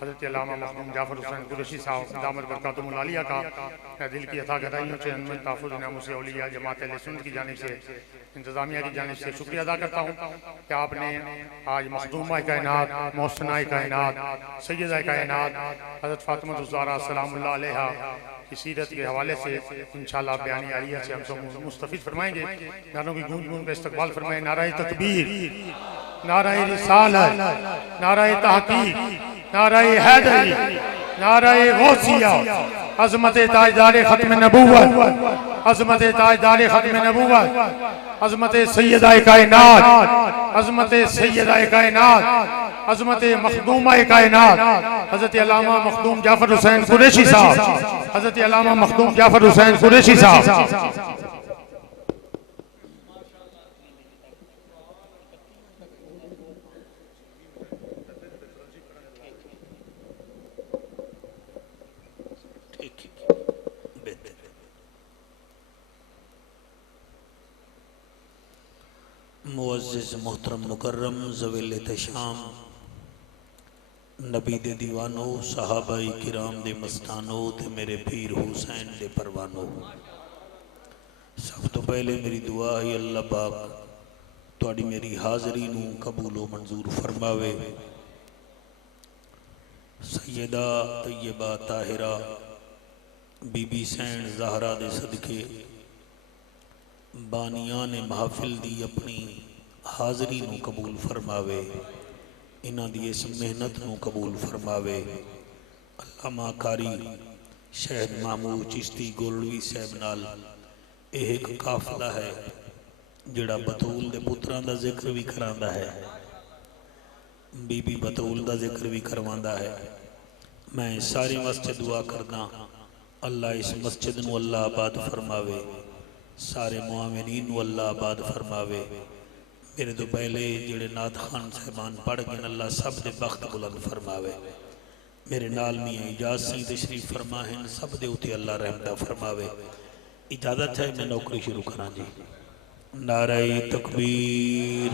हज़रत अल्लामा मखदूम जाफ़र हुसैन कुरैशी साहब दामद बरकातुहुल आलिया का दिल की अता गहराइयों से तहफ़्फ़ुज़ नामुस औलिया जमात अहले सुन्नत की जानिब से इंतज़ामिया की जानिब से शुक्रिया अदा करता हूँ कि आपने आज मखदूमा कायनात, मोहसिना कायनात, सैयदा कायनात हज़रत फ़ातिमा ज़हरा सलामुल्लाह अलैहा की सीरत के हवाले से इंशाअल्लाह बयान आलिया से हम सब मुस्तफ़ीद फरमाएंगे। गानों की गूंज गूंज का इस्तक़बाल फरमाएं। नाराए तकबीर, नाराए रिसालत, नाराए तहक़ीक़, नाराए हैदरी, नाराए गौसिया, अज़मत ताजदार ख़त्म नबूवत, अज़मत ताजदार ख़त्म नबूवत, अज़मत सैयदा कायनात, अज़मत सैयदा कायनात, अज़मत मखदूमा कायनात हज़रत अल्लामा मखदूम जाफ़र हुसैन कुरैशी साहब, हज़रत अल्लामा मखदूम जाफ़र हुसैन कुरैशी साहब। मुअज़्ज़िज़ मोहतरम मुकर्रम ज़वील तशाम नबी दे दीवानो सहाबाई किराम दे मस्तानो ते मेरे पीर हुसैन दे परवानो, सब तो पहले मेरी दुआ है अल्लाह पाक तुहाडी मेरी हाज़री नूं कबूलो मंजूर फरमावे। सैयदा तैयबा ताहिरा बीबी सैन ज़हरा दे सदके बानिया ने महफिल दी अपनी हाज़री नूं कबूल फरमावे, इन्हां दी इस मेहनत नूं कबूल फरमावे। अल्लामा कारी शहद महमूद चिश्ती गोलवी साहब नाल यह एक काफिला है जिहड़ा बतूल दे पुत्रां दा जिक्र भी करांदा है, बीबी बतूल दा जिक्र भी करवांदा है। मैं सारी मस्जिद दुआ करदा अल्लाह इस मस्जिद नूं अल्लाह आबाद फरमावे, सारे मुआमिनीन नूं अल्लाह आबाद फरमावे। मेरे तो पहले जिहड़े नात खान साहबान पढ़ गए अल्लाह सब दे बख्त बुलंद फरमावे। मेरे नाल मियां इजाज़ सिंह तशरीफ फरमा हैं, सब दे उत्ते अल्लाह रहमत फरमावे। इजाज़त है मैं नौकरी शुरू करा जी। नारे तकबीर,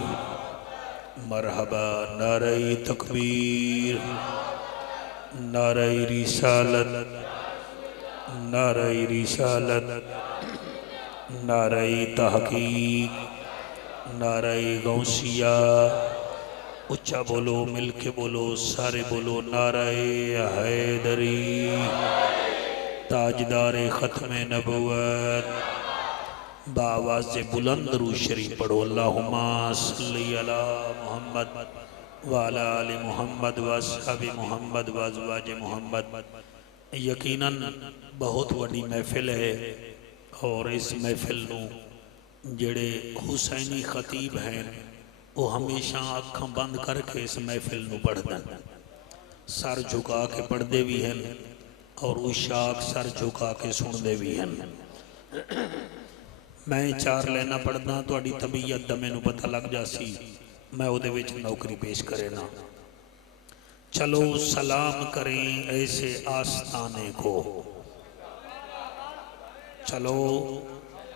मरहबा, नारे तकबीर, नारे रिसालत, नारे रिसालत, नारे तहक़ीक़, नारे गौसिया। उच्चा बोलो, मिल के बोलो, सारे बोलो नारे हैदरी, ताजदार ख़त्म नबुव्वत। बावाज़ बुलंद रू शरीफ पढ़ो, अल्लाहुम्मा सल्ली अला मुहम्मद व अला आलि मुहम्मद व अस्हाबि मुहम्मद व अज़वाज मुहम्मद। यकीनन बहुत बड़ी महफिल है और इस महफिल नूं जेड़े हुसैनी खतीब हैं वो हमेशा अखां बंद करके इस महफिल नूं पढ़दे, सर झुका के पढ़ते भी हैं और उशाक सर झुका के सुनते भी हैं। मैं चार लाइनां पढ़दा, तुहाडी तबीयत दा मैनूं पता लग जासी, मैं उहदे विच नौकरी पेश करे ना। चलो सलाम करें ऐसे आस्ताने को, चलो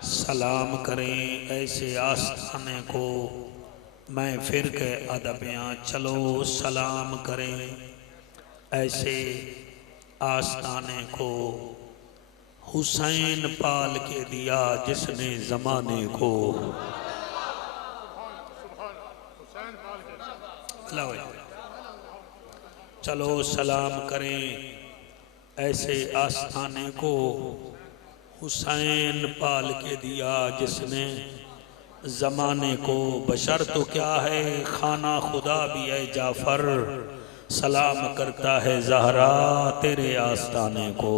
सलाम करें ऐसे आस्ताने को। मैं फिर के अदबियाँ, चलो सलाम करें ऐसे आस्ताने को। हुसैन पाल के दिया जिसने ज़माने को। चलो सलाम करें ऐसे आस्ताने को। हुसैन पाल के दिया जिसने ज़माने को। बशर तो क्या है खाना खुदा भी है जाफ़र, सलाम करता है ज़हरा तेरे आस्ताने को।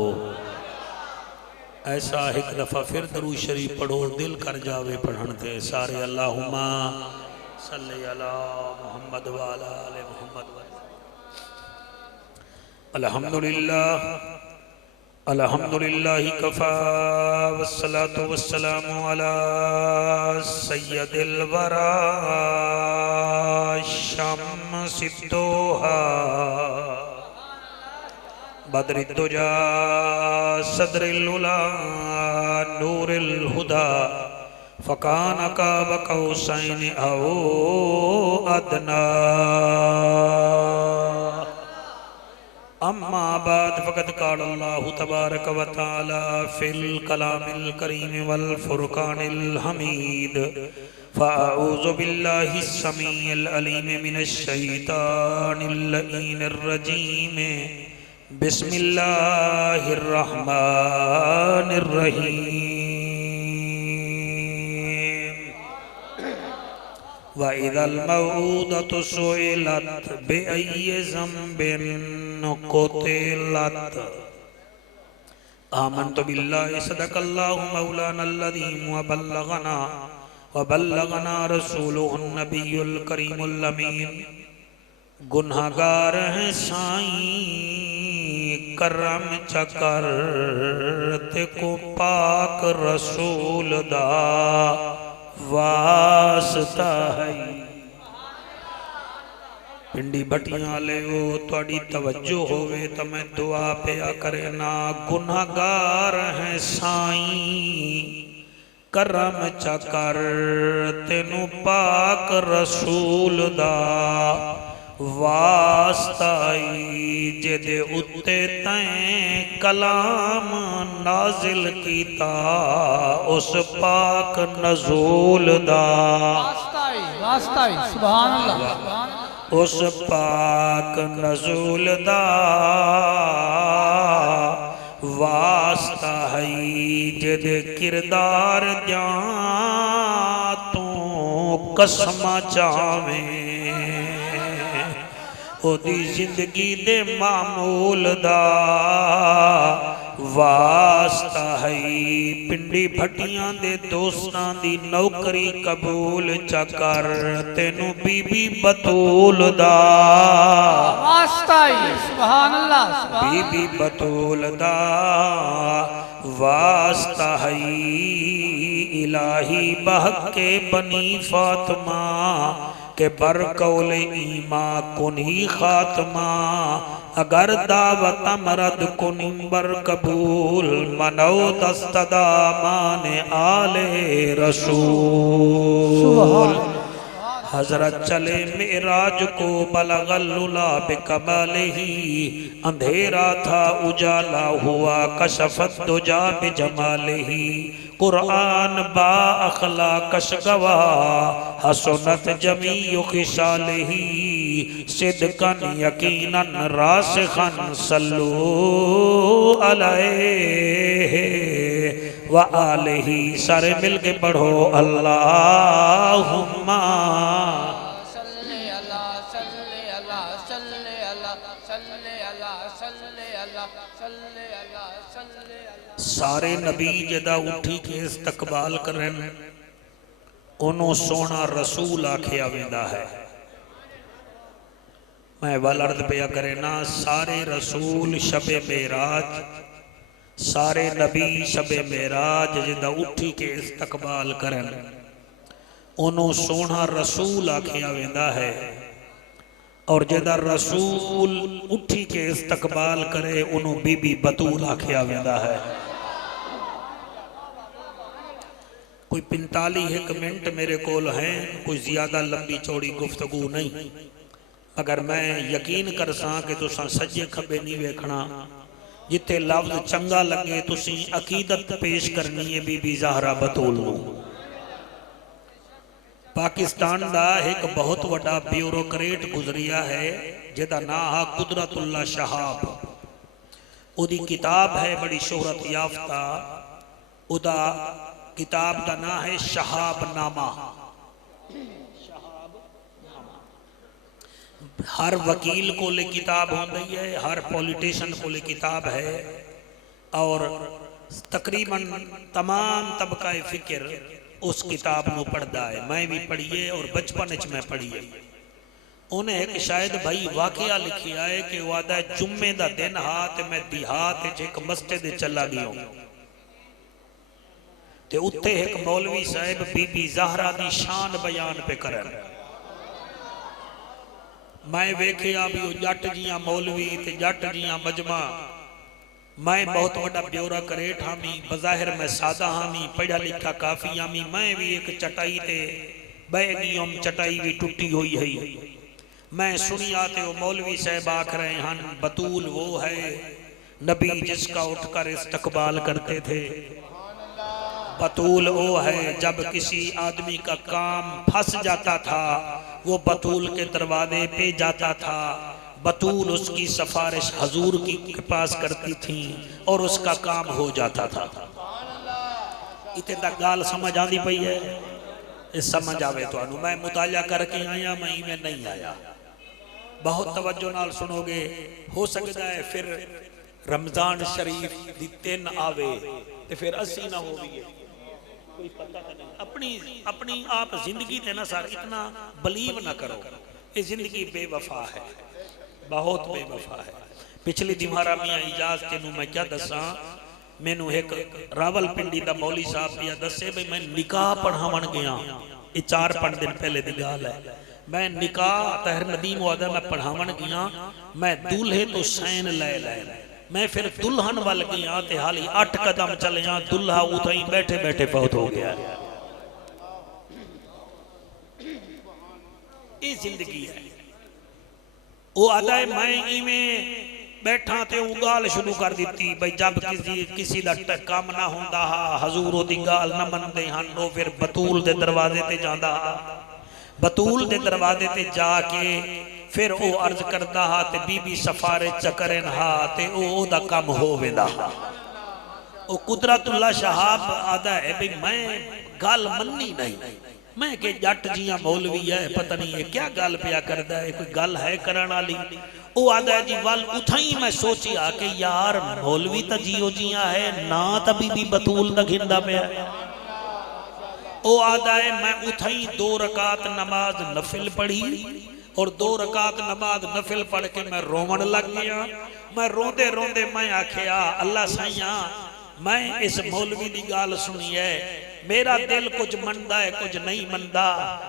ऐसा एक दफ़ा फिर दरूद शरीफ पढ़ो, दिल कर जावे पढ़ते सारे। अल्लाहुम्मा सल्ली अला मुहम्मद व अला आलि मुहम्मद। अल्हम्दुलिल्लाह अल्हम्दुलिल्लाहि कफ़ा वस्सलातु वस्सलामु अला सय्यदिल वरा शम्सिद दोहा बद्रिद दुजा सदरिल उला नूरिल हुदा फ़कान काब कौसैन औ अदना। अम्मा बाद फ़क़द क़ाल अल्लाहु तबारक व तआला फ़िल कलामिल करीम वल फ़ुरक़ानिल हमीद फ़अऊज़ु बिल्लाहिस समीइल अलीम मिनश शैतानिर लईनिर रजीम बिस्मिल्लाहिर रहमानिर रहीम व इज़ल मऊदतु सुइलत बिअय्यि ज़ंबिन क़ुतिलत आमन्तु बिल्लाहि सदक़ल्लाहु मौलानल अज़ीम व बल्लगना रसूलुहुन नबियुल करीमुल अमीन। गुनाहगार हैं साईं करम चकर ते को पाक रसूल दा वास्ता है। पिंडी भटियां ले वो थोड़ी तवज्जो होवे तो मैं दुआ पिया करे ना। गुनाहगार हैं साईं करम चकर तेनू पाक रसूल दा वास्ताई जेदे उत्ते तैं कलाम नाजिल कीता उस पाक नज़ूल दा वास्ताई सुभान अल्लाह उस पाक नज़ूल दा वास्ता है जेदे किरदार द्या तू कसमा चावें ओदी जिंदगी दे मामूल दा वास्ता है। पिंडी भटियां दे दोस्तां दी नौकरी कबूल चकर तेनू बीबी बतूल दा वास्ता सुभान अल्लाह बीबी बतूल दा वास्ता है। इलाही बहके बनी फातिमा के बरकौल ईमा कुनी खात्मा अगर दावत मरद कुनिम्बर कबूल मनो दस्तदा माने आले रसूल। हजरत चले मेराज को बलगल्लुला बिकमालिही अंधेरा था उजाला हुआ कशफत दुजा बिजमालिही। कुरान बा अखला कशगवा हसनत जमीयु खिसालिही सिद्कन यकीनन रासिखन सल्लू अलैहि व आलिही। सारे मिल के पढ़ो अल्लाहुम्मा सारे नबी जदा उठी के इस्तकबाल करन ओनू सोना रसूल आखिया वेंदा है। मैं वल अर्द पिया करे ना सारे रसूल शबे मेराज सारे नबी शबे मेराज जदा उठी के इस्तकबाल करन ओनू सोना रसूल आखिया वेंदा है। और जदा रसूल उठी के इस्तकबाल करे ओनू बीबी बतूल आखिया वेंदा है। कोई 45 मिनट मेरे कोल हैं, कोई ज़्यादा लंबी चौड़ी गुफ्तगू नहीं, अगर मैं यकीन कर सा कि तुसा सज्जे खब्बे नहीं वेखना। जिथे लफ्ज चंगा लगे तुसी अकीदत पेश करनी है बीबी ज़हरा बतूल नूं। पाकिस्तान का एक बहुत बड़ा ब्यूरोक्रेट गुजरिया है जिहदा नाम है कुदरतुल्ला शहाब। उदी किताब है बड़ी शोहरत याफ्ता, उदा किताब का नाम है शहाबनामा। हर वकील को ले किताब होती है, हर पॉलिटिशियन को ले किताब है और तकरीबन तमाम तबका फिक्र उस किताब को पढ़ता है। मैं भी पढ़िए और बचपन में पढ़िए। उन्हें एक शायद भाई वाकया लिखिया है कि वादा जुम्मे का दिन हा ते मैं देहात एक मस्जिद चला गया ते उत्ते एक मौलवी साहब बीबी ज़हरा दी शान बयान पे करन। मैं वेखिया भी जट जिया मौलवी ते जट जिया मजमा। मैं बहुत बड़ा ब्यूरोक्रेट हामी, बज़ाहिर मैं सादा हामी, पढ़ा लिखा काफ़ी हामी। मैं भी एक चटाई ते बह गई, चटाई भी टुटी हुई है। मैं सुनिया तो वो मौलवी साहब आख रहे हैं बतूल वो है नबी जिसका उठकर इस्तकबाल करते थे। बतूल वो है जब किसी आदमी का काम फंस जाता था वो बतूल के दरवाजे पे जाता था। बतूल उसकी सिफारिश हजूर के पास करती थी और उसका काम हो जाता था। इतने तक गाल समझ आती पई है। समझ आवे तो मैं मुताला करके आया, मैं इवें नहीं आया। बहुत तवज्जो नाल सुनोगे। हो सकता है फिर रमजान शरीफ दी 3 आवे ते फिर 80 ना हो भी कोई पता नहीं। अपनी आप जिंदगी ते ना सर इतना बलीव ना करो। ये जिंदगी बेवफा है, बहुत बेवफा है। पिछली दिमारा मियाँ इजाज तेनू मैं क्या दसा, मैनू एक रावलपिंडी दा मौली साहब दिया दसे भाई मैं निकाह पढ़ावन गया। ये 4-5 दिन पहले दी गल है। मैं निकाह तहर नदीम वादा मैं पढ़ावन गया। मैं दूल्हे तो सैन ले मैं फिर दुल्हन वाल गया ते हाली 8 कदम चलिया दुल्हा उठाई बैठे बैठे बहुत हो गया। ये जिंदगी है। वो आदा है मैं इवें बैठा ते गाल शुरू कर दी भाई जब किसी का काम ना होंदा हजूर ओदी गाल ना मनते हैं वो फिर बतूल दे दरवाजे ते जांदा। बतूल दे दरवाजे ते जाके फिर वो अर्ज करता हा ते बीबी सफारिश चकरन हा ते ओदा काम हो वेंदा। ओ कुदरतुल्ला शहाब आदा है भाई मैं गल मननी नहीं। मैं के जट जियां मौलवी है पता नहीं है क्या गल पिया करदा है, कोई गल है करन वाली। वो आदा जी वाल उठाई मैं सोची आके यार मौलवी तो जियो जिया है ना तो बीबी बतूल दा घिंदा पिया। वो आदा है मैं उठाई 2 रकात नमाज नफिल पढ़ी और 2 रकात नमाज नफिल पढ़ के मैं रोवन लग गया। मैं रोंदे रोंदे मैं आखिया अल्लाह साइया मैं इस मौलवी की गाल सुनी है, मेरा दिल कुछ मनदा है कुछ नहीं मनदा,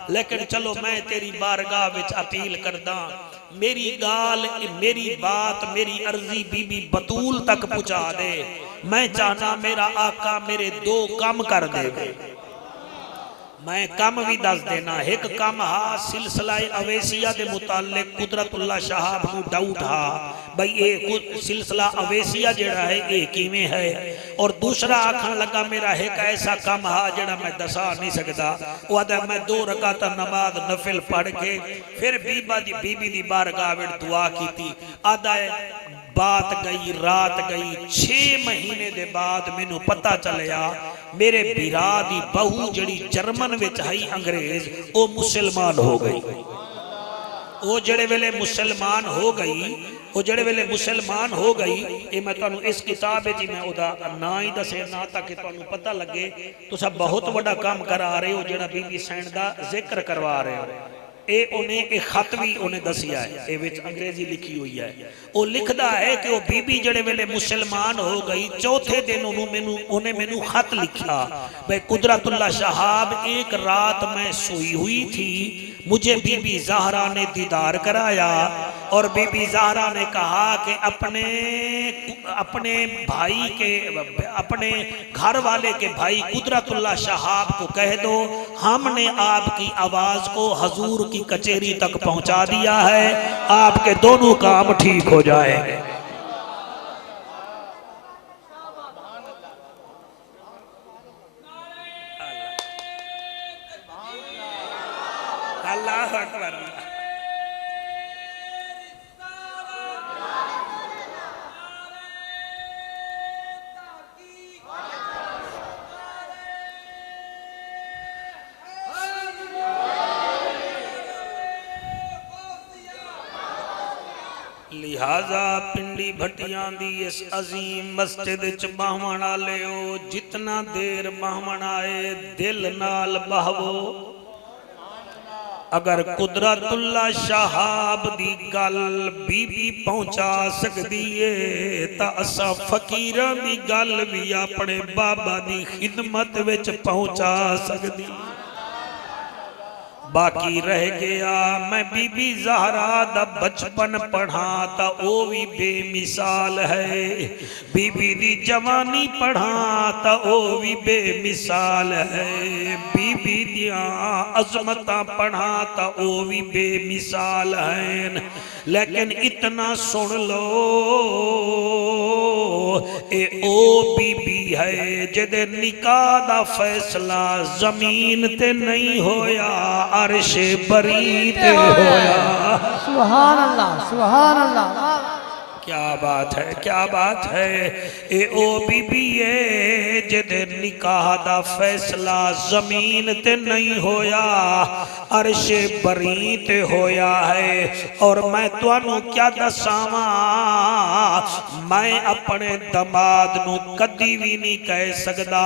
लेकिन चलो मैं तेरी बारगाह विच अपील करदा मेरी गाल मेरी बात मेरी अर्जी बीबी बतूल तक पहुंचा दे। मैं चाहना मेरा आका मेरे 2 काम कर दे। मैं कम भी दस देना। एक कम हा सिलसिला अवेसिया के मुतालिक कुदरतुल्ला शहाब को डाउट हा भाई ये सिलसिला अवेसिया जेड़ा है ये किवें है। और दूसरा आखन लगा मेरा एक ऐसा कम हा जेड़ा मैं दसा नहीं सकता। वो आदा मैं 2 रकात नमाज नफिल पढ़ के फिर बीबी दी बारगाह विच दुआ की। आदा बात गई रात गई 6 महीने दे बाद मैनू पता चलिया मेरे बिरा दी बहू जड़ी जर्मन विच है अंग्रेज वो मुसलमान हो गई। वो जड़े वेले मुसलमान हो गई ये मैं तुहानू इस किताब जी मैं ओदा ना ही दसे ना ताकि तुहानू पता लगे तुसा बहुत बड़ा काम करा रहे हो जेड़ा बीबी सैन दा जिक्र करवा रहे हो। ये उन्हें एक खत भी उन्हें दसिया है ये विच अंग्रेजी लिखी हुई है। वो लिखदा है कि वो बीबी जड़े वेले मुसलमान हो गई 4थे दिन उन्हें मैनू खत लिखा भाई कुदरतुल्ला शहाब एक रात मैं सोई हुई थी मुझे बीबी ज़हरा ने दीदार कराया और बीबी ज़हरा ने कहा कि अपने भाई के अपने घर वाले के भाई कुदरतुल्ला शहाब को कह दो हमने आपकी आवाज को हजूर की कचेरी तक पहुंचा दिया है, आपके दोनों काम ठीक हो जाएंगे। अल्लाह अकबर। लिहाजा पिंडी भटियां दी इस अजीम मस्जिद च बाहमण आलियो जितना देर बाहमण आए दिल नाल बहवो। अगर कुदरतुल्ला शहाब दी गल बीबी पहुंचा सकदी है ता असा फकीरां दी गल भी अपने बाबा दी खिदमत विच पहुंचा सकदी। बाकी रह गया मैं बीबी ज़हरा दा बचपन पढ़ा ता ओ भी बेमिसाल है, बीबी दी जवानी पढ़ा ता ओ भी बेमिसाल है, बीबी दियां अजमतां पढ़ा ता ओ भी बेमिसाल हैं। लेकिन इतना सुन लो ए ओ बीबी है जिदे निकाह दा फैसला जमीन ते नहीं होया, अर्शे बरी ते होया। सुभान अल्लाह, सुभान अल्लाह। क्या बात है, क्या बात है। ए ओ बीबी है जिदे निकाह दा फैसला जमीन ते नहीं होया, अर्शे बरी ते होया है। और मैं तुहानू क्या दसावां, मैं अपने दमाद नू कदी भी नहीं कह सकदा,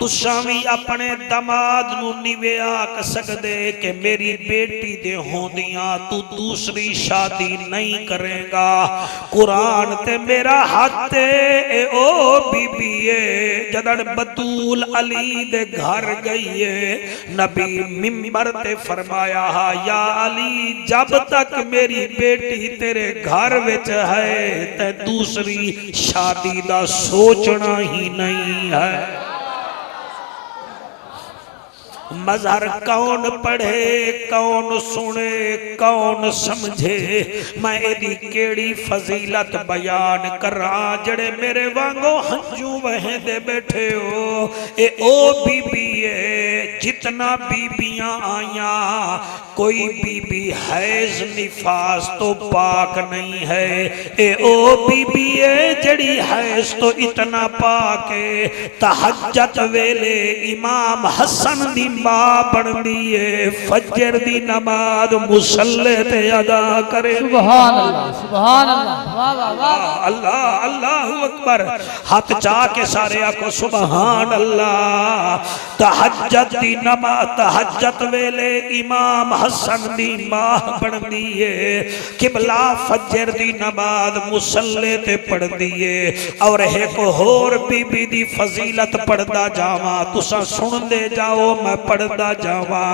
तुसां भी अपने दमाद नू नहीं आख सकदे कि मेरी बेटी दे होंदियां तू दूसरी शादी नहीं करेगा। कुरान ते मेरा हाथ ए ओ बीबी जदन बतूल अली दे घर गई है, नबी मिंबर ते फरमाया या अली जब तक मेरी बेटी तेरे घर विच है ते दूसरी शादी दा सोचना ही नहीं है। मजहर कौन पढ़े, कौन सुने, कौन समझे, मैं एदी केड़ी फजीलत बयान करा जड़े मेरे वांगो हंजू वहेंदे बैठे हो। ए ओ बीबी है जितना बीबियां आया कोई बीबी हैज निफास तो पाक नहीं है। ए ओ बीबी है जड़ी हैज तो इतना पाक है, तहज्जुद वेले इमाम हसन दी मां बनदी है, फजर दी नमाज मुसल्ले ते अदा करे। सुभान अल्लाह, सुभान अल्लाह, वाह वाह वाह, अल्लाह अल्लाहु अकबर। हाथ चा के सारे आको सुभान अल्लाह। तहज्जुद दी नमाज, तहज्जुद वेले इमाम हसन दी मां बनदी है, किबला फजर दी नमाज मुसल्ले ते पढ़दी है। और एक होर बीबी दी फजीलत पढ़दा जावा, तुसा सुनदे जाओ मैं पढ़दा जावा।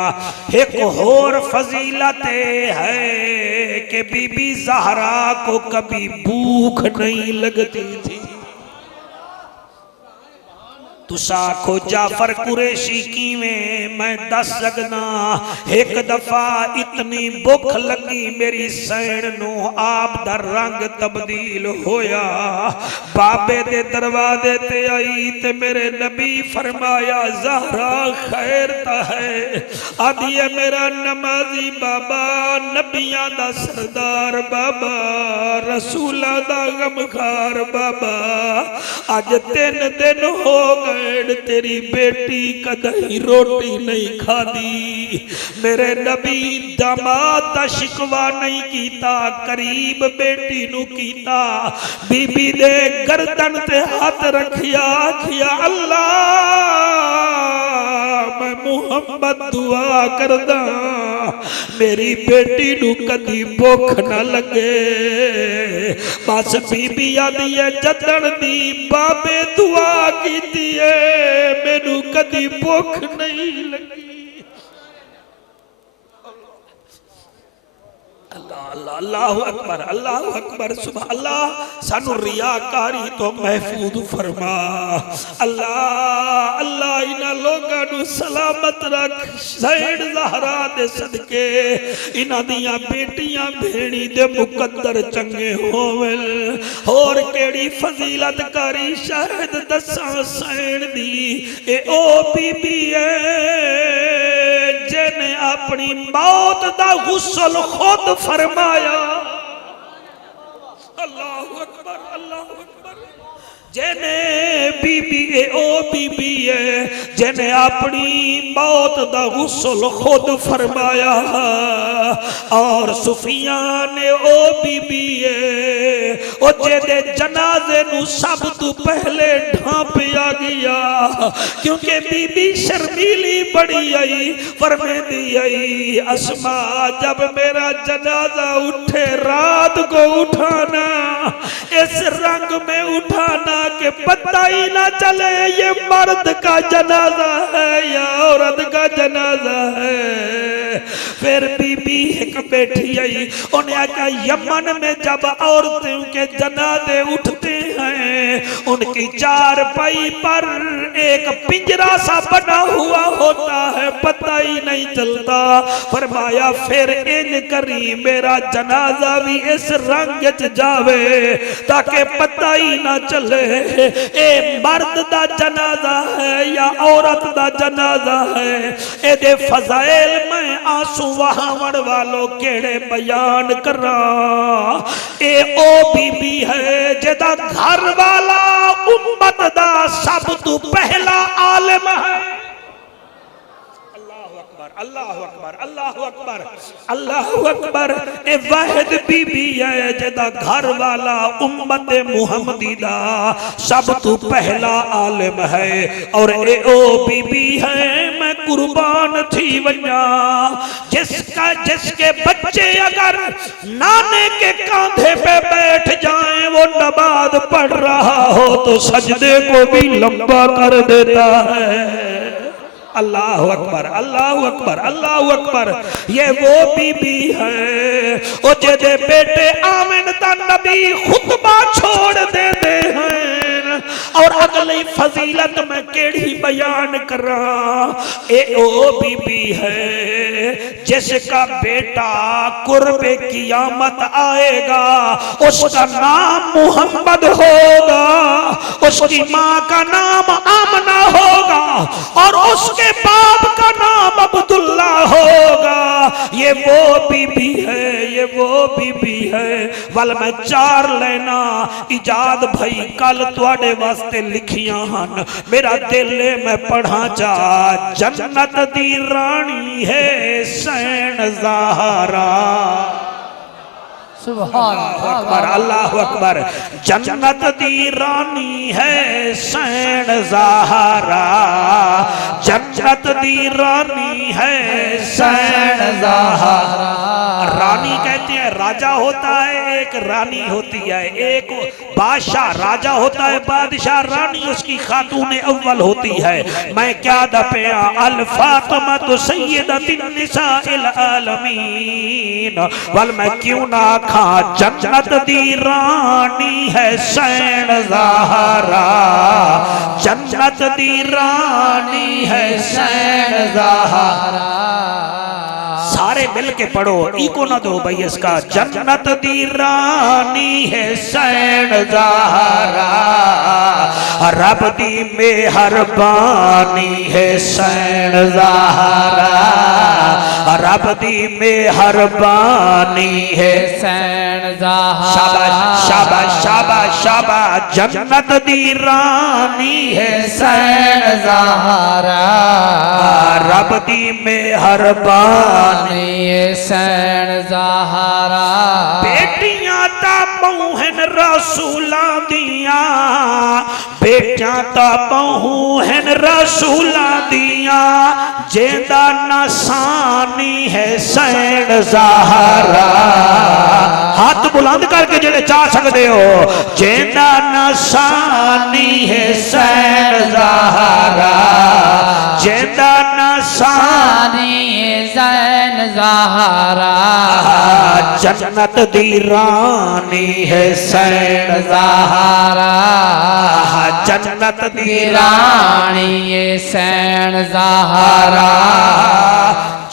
एक होर फजीलत है कि बीबी ज़हरा को कभी भूख नहीं लगती थी। तुसा को जाफर कुरैशी किवें मैं दस सकना। एक दफा इतनी भुख लगी मेरी सैन नू आप दा रंग तब्दील होया, बाबे दे दरवाजे ते आई ते मेरे नबी फरमाया ज़हरा खैर ता है। आदि है मेरा नमाजी बाबा, नबियां दा सरदार बाबा, रसूला दा गमखार बाबा, अज 3 दिन हो गए तेरी बेटी कदई रोटी नहीं खादी। मेरे नबी दामाद दा शिकवा नहीं कीता, करीब बेटी नू कीता। बीबी दे गर्दन ते हाथ रखिया, आखिया अल्लाह मैं मुहम्मद दुआ करदा मेरी बेटी नू कदी भुख न लगे। बस बीबी आदी है जदन दी बाबे दुआ कीती है मैनू कदी भुख नहीं लगी। अल्लाह अल्लाह अकबर, अल्लाह अकबर, सुभान अल्लाह। सानू रियाकारी तो महफूज फरमा अल्लाह। अल्लाह इन्हां लोगां नू सलामत रख, सैयद ज़हरा दे सदके इन्हां दियां बेटियां भेणी दे मुकद्दर चंगे होवन। होर केड़ी फजीलत कारी शायद दसां सैन दी। ए ओ बीबी जिन्हें अपनी मौत दा गुस्ल खुद फरमाया। अल्लाहु अकबर, अल्लाहु अकबर। जिन्हें बीबी ओ बीबी है जिन्हें अपनी मौत दा गुस्ल खुद फरमाया। और सुफियान ने ओ बीबी है ओ जेदे जनाजे नू सब तू पहले ढांपिया गया, क्योंकि बीबी शर्मीली बड़ी आई। फरमाती आई अस्मा जब मेरा जनाजा उठे रात को उठाना, इस रंग में उठाना कि पता ही ना चले ये मर्द का जनाजा है या औरत का जनाजा है। फिर बीबी एक बैठी आई, उन्हें आखा यमन में जब औरतों के जनाजे उठते हैं उनकी चारपाई पर एक पिंजरा सा बना हुआ होता है, पता ही नहीं चलता। फरमाया फिर इन करी मेरा जनाजा भी इस रंग च जावे ताकि पता ही ना चले ए मर्द दा जनाजा है या औरत दा जनाजा है। एदे फजाइल में आंसू वहावण वालों केड़े बयान करा। ए ओ बीबी है जेदा घर वाला उम्मत दा सब तू पहला आलिम है। अल्लाह अकबर, अल्लाह अकबर, अल्लाह अकबर। ए वाहिद बीबी है जेदा घर वाला उम्मत मुहम्मदी दा सब तू पहला आलिम है। और ए ओ बीबी है मैं कुर्बान थी वन्या जिसके बच्चे अगर नाने के कांधे पे बैठ जाएं वो नमाज पढ़ रहा हो तो सजदे को भी लंबा कर देता है। अल्लाह अकबर, अल्लाह अकबर, अल्लाह अकबर। ये वो बीबी है ओ जेदे बेटे आमिन दा नबी खुतबा छोड़ देते हैं। और अगली फजीलत में केड़ी बयान करा। ए ओ बीबी है जिसका बेटा कुर्बे कियामत आएगा उसका नाम मुहम्मद होगा, उसकी माँ का नाम आमना होगा और उसके बाप का नाम अब्दुल्ला होगा। ये वो बीबी है, ये वो बीबी है। वल मैं चार लेना इजाद भाई कल तुहाडे वास्ते लिखियां हन, मेरा दिल मैं पढ़ा जा। जन्नत दी रानी है सैन ज़हरा। सुभान अकबर, अल्लाह अकबर। जन्नत दी रानी है सैन ज़हरा, जन्नत दी रानी है सैन ज़हरा। रानी कहते हैं राजा होता है, एक रानी होती है। एक बादशाह राजा होता है, बादशाह रानी उसकी खातून अव्वल होती है। मैं क्या दपिया अल फातिमा तो सय्यदतिन निसाइल आलमीन। वल मैं क्यों ना खा जन्नत दी रानी है सैन ज़हरा, जन्नत दी रानी है सैन ज़हरा। सारे मिल के पढ़ो, इको ना दो भाई इसका। जन्नत दी रानी है सैन ज़हरा, रब दी मेहरबानी है सैन ज़हरा, रब दी मेहरबानी है सैन ज़हरा। शाबाश शाबाश शाबाश शाबाश। जन्नत दी रानी है सैन ज़हरा, रब दी मेहरबानी सैन ज़हरा। बेटियां ता बहुन रसूलां दिया, बेटियां ता बहुन रसूलां दिया। जेदा नसानी है सैन ज़हरा। हाथ बुलंद करके जेड़े चाह सकते हो। जेदा नसानी है सैन ज़हरा, जेदा नसानी सैन ज़हरा। जन्नत दी रानी है सैन ज़हरा, जन्नत दी रानी सैन ज़हरा।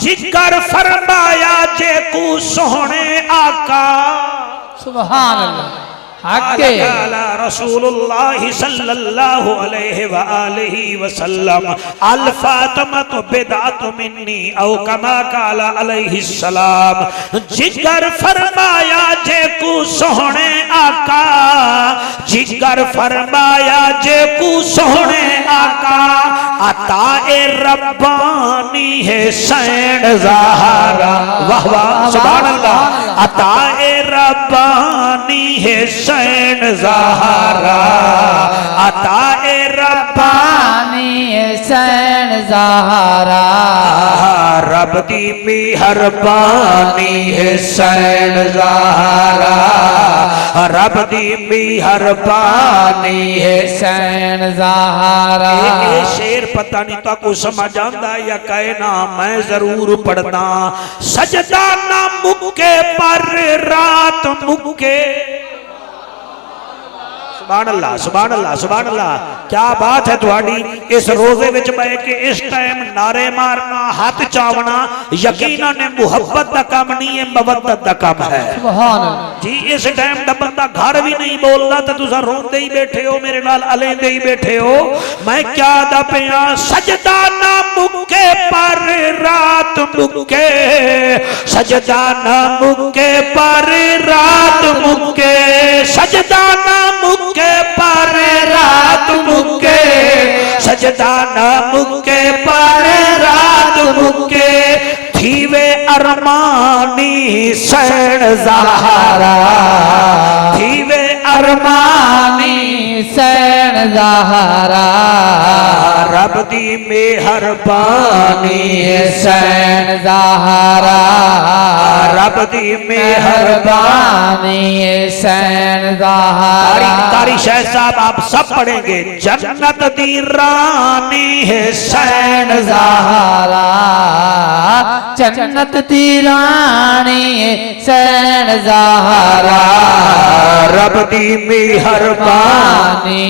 जिक्र फरमाया जे को सोहने आका। सुभान अल्लाह। रसूलुल्लाह सल्लल्लाहु अलैहि व आलिहि वसल्लम अल फातिमा तो बिदअत मिन्नी औ कमा काला अलैहि सलाम। जिगर फरमाया जे को सोहने आका, जिगर फरमाया जे को सोहने आका। अताए रब्बानी है सैन ज़हरा। वाह वाह सुभान अल्लाह। अताए रब्बानी है सैन ज़हरा, अताए रब्बानी सैन सैन ज़हरा रब दी मेहरबानी है सैन ज़हरा रब दी मेहरबानी है सैन ज़हरा ये शेर पता नहीं तो को समझ आंदा या कहना मैं जरूर पढ़ना सजदा ना मुके पर रात मुके सुभान अल्लाह सुभान अल्लाह सुभान अल्लाह क्या बात है तुम्हारी इस रोजे विच बैठ के इस टाइम नारे मारना हाथ चावना यकीनन ने मुहब्बत दा काम नहीं है मवद्दत दा काम है सुभान अल्लाह जी इस टाइम दा बंदा घर भी नहीं बोलदा ते तुसा रोंदे ही बैठे हो मेरे नाल अलेंदे ही बैठे हो मैं क्या दा पिया सजदा ना मुके पर रात मुके सजदा ना मुके पर रात मुके सजदा ना मुके पर रात मुके सजदा ना मुके पर रात मुके थीवे अरमानी सैन ज़हरा थीवे अरमानी सैन ज़हरा रब दी मेहरबानी सैन ज़हरा रब दी मेहरबानी सैन ज़हरा कारी शाह साहब आप सब पढ़ेंगे जन्नत दी रानी है सैन ज़हरा जन्नत दी रानी सैन ज़हरा रब दी मेहरबानी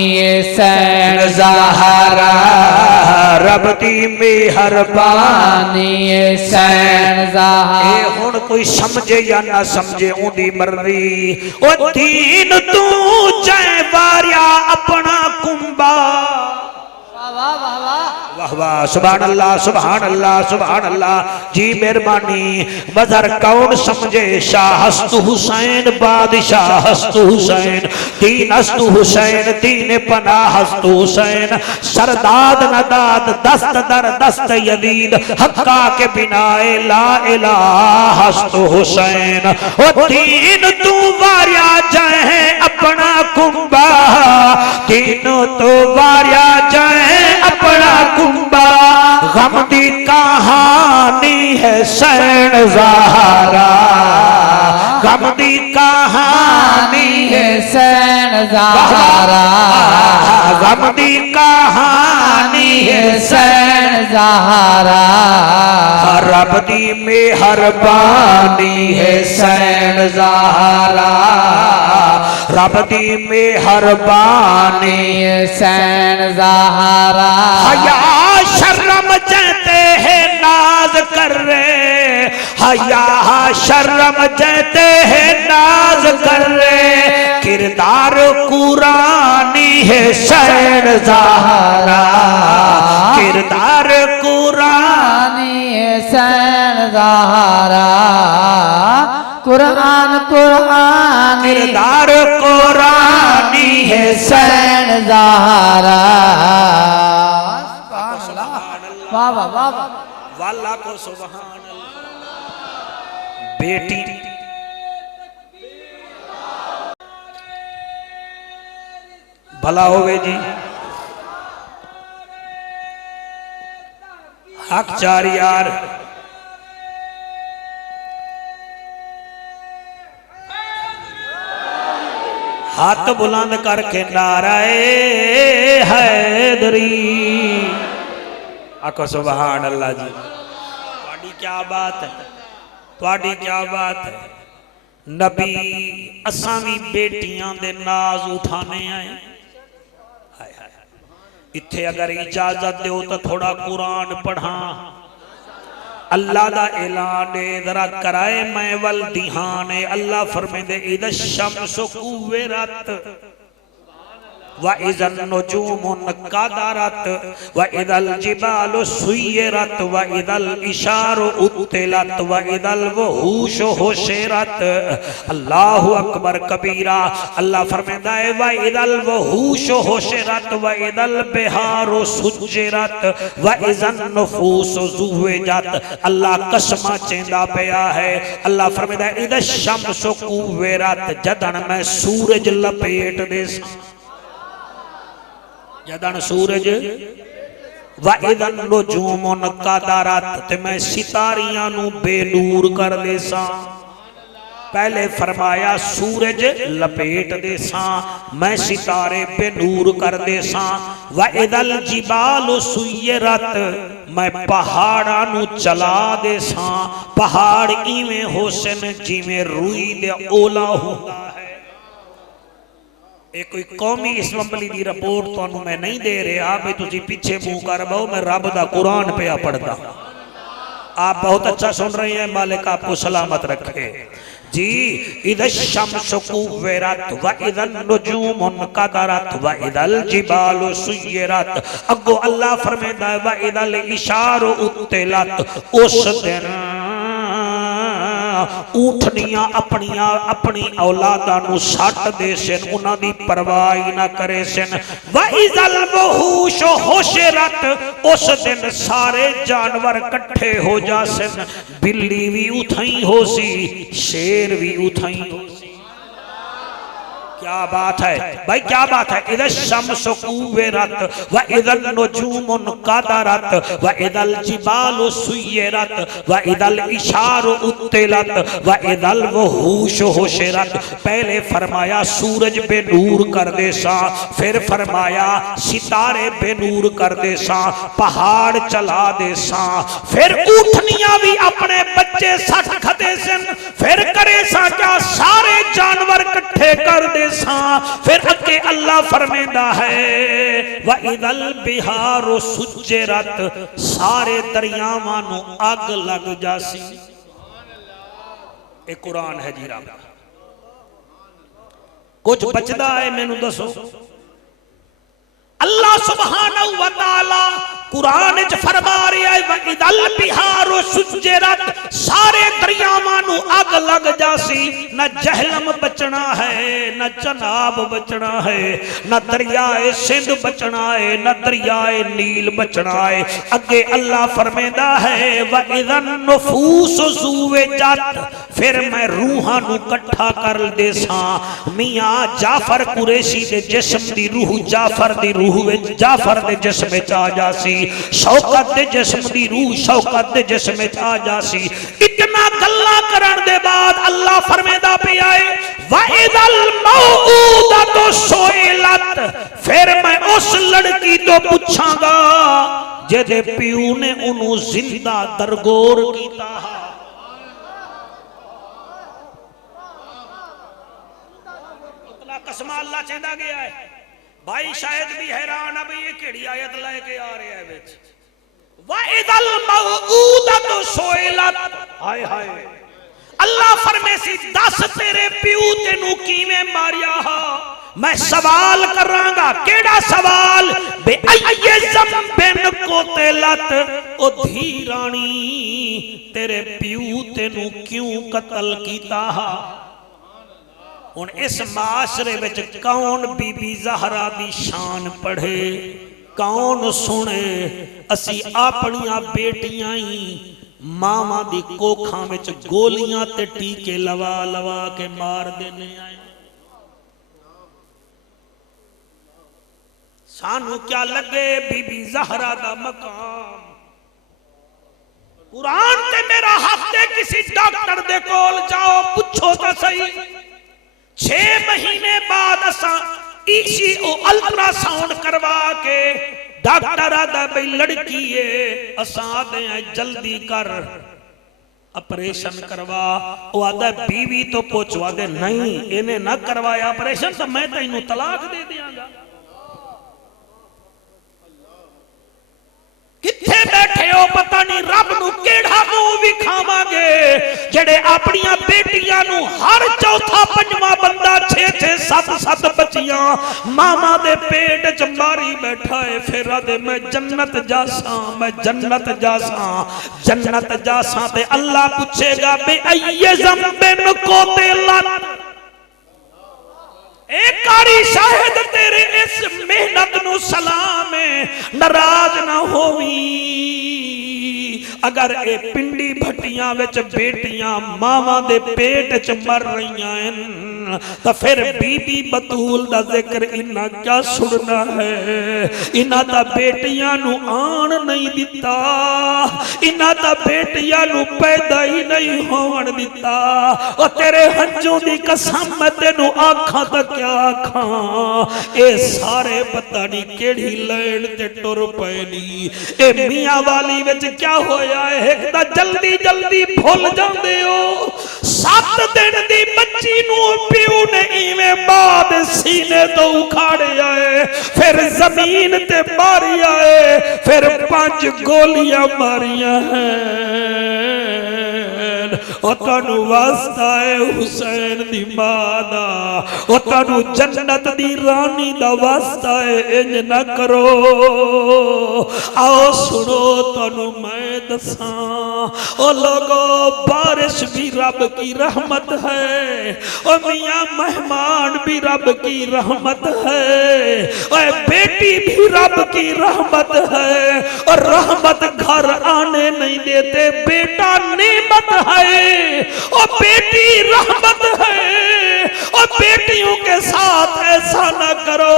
सैन ज़हरा रब दी मेहरबानी सैन ज़हरा ए हुण कोई समझे या ना समझे उंदी मर्जी ओ दीन तू चाहे वारिया अपना कुंबा वाह वाह सुभान अल्लाह सुभान अल्लाह सुभान अल्लाह जी मेहरबानी मजहर कौन समझे शाह हस्तु हुसैन बादशाह हस्तु हुसैन दीन हस्तु हुसैन दीन पना हस्तु हुसैन सरदाद नदाद दस्त दर दस्त यदीद हक्का के बिना ला इलाह हस्तु हुसैन ओ दीन तू वारिया जाए अपना कुंबा दीन तो वारिया जाए अपना कुंबा गम दी कहानी है सैन ज़हरा गम दी कहानी है सैन ज़हरा गम दी कहानी है सैन ज़हरा रब दी मेहरबानी है सैन ज़हरा रब दी मेहरबानी सैन ज़हरा हया शर्म जैते हैं नाज कर रहे हया शर्म जैते हैं नाज कर रहे किरदार कुरानी है सैन ज़हरा किरदार कुरानी सैन ज़हरा कुरान कुरान किरदार कुरानी है सैन ज़हरा वाह वाह वाह वाला को सुभान अल्लाह बेटी भला होवे जी हक चार यार हाथ बुलंद करके नाराए हैदरी आको सुभान अल्लाह जी ਤੁਹਾਡੀ क्या बात है ਤੁਹਾਡੀ क्या बात है नबी असां भी बेटियां दे नाज उठाने आए हाय हाय इत्थे अगर इजाजत दो तो थोड़ा कुरान पढ़ा अल्लाह दा ऐलान जरा कराए मैं वल दिहान अल्लाह फरमांदे इद शम्सु कुव्विरत व इज़न नुजूमुन कदरत व इदल जिबालु सुय्यरत व इदल इशारु उतिलत व इदल वहूश हुशिरत अल्लाहु अकबर कबीरा अल्लाह फरमाता है व इदल वहूश हुशिरत व इदल बिहारु सुज्जिरत व इज़न नुफूस ज़ुवजत अल्लाह कसमा चेंदा पिया है अल्लाह फरमाता है इद शम्सु कुव्विरत जदन मैं सूरज लपेट दे जदन सूरज व इदन नुजूमुन कदरत ते मैं सितारियां नू बेनूर कर देसा। पहले फरमाया सूरज लपेट देसा, मैं सितारे बेनूर कर देसा। व इदल जिबाल सुय्यरत, मैं पहाड़ा नू चला देसा। पहाड़ इवें होसन जिवें रुई दे ओला हुंदा है। कोई कौमी असैंबली दी रिपोर्ट तुहानू मैं नहीं दे रहा भी तुसी पीछे मुंह कर बहु, मैं रब दा कुरान पे पढ़दा। आप बहुत अच्छा सुन रहे हैं, मालिक आपको सलामत रखे जी। इद शम्स कुव्विरत व इदन नुजूमुन कदरत व इदल जिबाल सुय्यरत। अगो अल्लाह फरमांदा है व इदल इशारो उत्तिलत, उस दिन ऊठनियां अपनी औलादा नू सट दे सन, उन्हां दी परवाह ही ना करे सन। व इज़ल वहूश हुशिरत, उस दिन सारे जानवर इकट्ठे हो जासन। बिल्ली भी उथई हो सी, शेर भी उथई हो सी। क्या बात है भाई, क्या बात है। इधर शम्स कुव्विरत व इधर नुजूमुन कदरत व इधल जिबाल सुय्यरत व इधल इशार उत्तिलत व इधल वहूश हुशिरत। पहले फरमाया सूरज बेनूर कर देसा, फिर फरमाया सितारे बेनूर कर देसा, पहाड़ चला देसा, फिर ऊठनियां भी अपने बच्चे सट खदे सन, फिर करे सा क्या सारे जानवर इकट्ठे कर दे। फिर अगे अल्लाह फरमांदा है व इदल बिहारो सुज्जिरत, सारे दरियावां नू अग लग जासी। ये कुरान है जी रब। कुछ बचदा है मैनू दसो। अल्लाह सुब्हानहू व तआला कुरान च फरमा रहा है व इदल बिहारो सुज्जिरत, सारे दरियावां नू अग लग जासी। न जहलम बचना है, न चनाब बचना है, न दरियाए सिंध बचना है, न दरियाए नील बचना है। अगे अल्लाह फरमांदा है व इदन नुफूस ज़ुविजत, फिर मैं रूहां नू इकट्ठा कर देसा। मियां जाफर कुरैशी दे जिस्म दी रूह जाफर दी रूह विच, जाफर दे जिस्म विच आ जासी। शौकत दे जिस्म दी रूह शौकत दे जिस्म विच आ जासी। इतना गल्ला करन दे बाद अल्लाह फरमांदा पिया है व इदल मौऊदतु सुइलत, फिर मैं उस लड़की तो पूछांगा जेदे प्यू ने उन्हों जिंदा दरगोर कीता। कसमा अल्लाह चेंदा गया है भाई, शायद भी हैरान है भाई ये केड़ी आयत लेके आ रहे है विच। व इदल मौऊदतु सुइलत, हाय हाय अल्लाह फरमेसी दस तेरे प्यू तेनू किवें मारिया हा। मैं सवाल करांगा, केड़ा सवाल? बे अय्ये ज़म्बिन कुतिलत, ओ धी रानी तेरे प्यू तेनू क्यों कत्ल कीता हा। हुण इस माशरे विच कौन बीबी ज़हरा दी शान पढ़े, कौन सुने? असी अपनियां बेटियां ही मावां दी कोखां विच गोलियां ते टीके लवा लवा के मार देने आए। सानू क्या लगे बीबी ज़हरा दा मकाम। कुरान ते मेरा हक दे किसी डॉक्टर दे कोल जाओ, पूछो तो सही। 6 महीने बाद असा ECO अल्ट्रासाउंड करवा के डॉक्टर आदा भाई लड़की है, असा आदे जल्दी कर ऑपरेशन करवा। वो आदा बीवी तो पूछवा दे नहीं इन्हें ना करवाया ऑपरेशन तो मैं तेनू तलाक दे दियांगा। किथे बैठे हो पता नहीं, रब नू केड़ा मुंह विखावांगे जेड़े अपनियां बेटियां नू हर चौथा पंजवां बंदा 6-6 7-7 बच्चियां मामा दे पेट च मारी बैठा है। फिर आदे मैं जन्नत जासा, मैं जन्नत जासा, जन्नत जासा ते अल्लाह पूछेगा बे अय्ये ज़म्बिन कुतिलत। एक कारी शायद तेरे इस मेहनत नू सलाम है, नाराज ना होवी। अगर ए पिंडी भट्टियां विच बेटियां मावां दे पेट च मर रही हैं, तो फिर बीबी बतूल दा जिक्र इन्ना क्या सुनना है। इन्हां दा बेटियां नू आन नहीं दिता, इन्हां दा बेटियां नू पैदा ही नहीं होवन दिता। ओ तेरे हंजू दी कसम मैं तेनू आखां तां क्या आखां, ए सारे पता नहीं केड़ी लैन ते टुर पए नी। ए मियां वाली विच क्या होया है, एक तां जल्दी जल्दी भुल जांदे हो। 7 दिन दी बच्ची नू प्यो ने इवें बाद सीने तो उखाड़िया है, फिर जमीन ते मारिया है, फिर 5 गोलियां मारिया हैं। ओ तानू वास्ता है हुसैन दी मां दा, ओ तानू जन्नत दी रानी दा वास्ता है, इंज ना करो। आओ सुनो तानू मैं दसां, ओ लोगो बारिश भी रब की रहमत है, ओ मियां मेहमान भी रब की रहमत है, ओ बेटी भी रब की रहमत है। और रहमत घर आने नहीं देते, बेटा नेमत है, ओ बेटी रहमत है। और बेटियों के साथ ऐसा ना करो।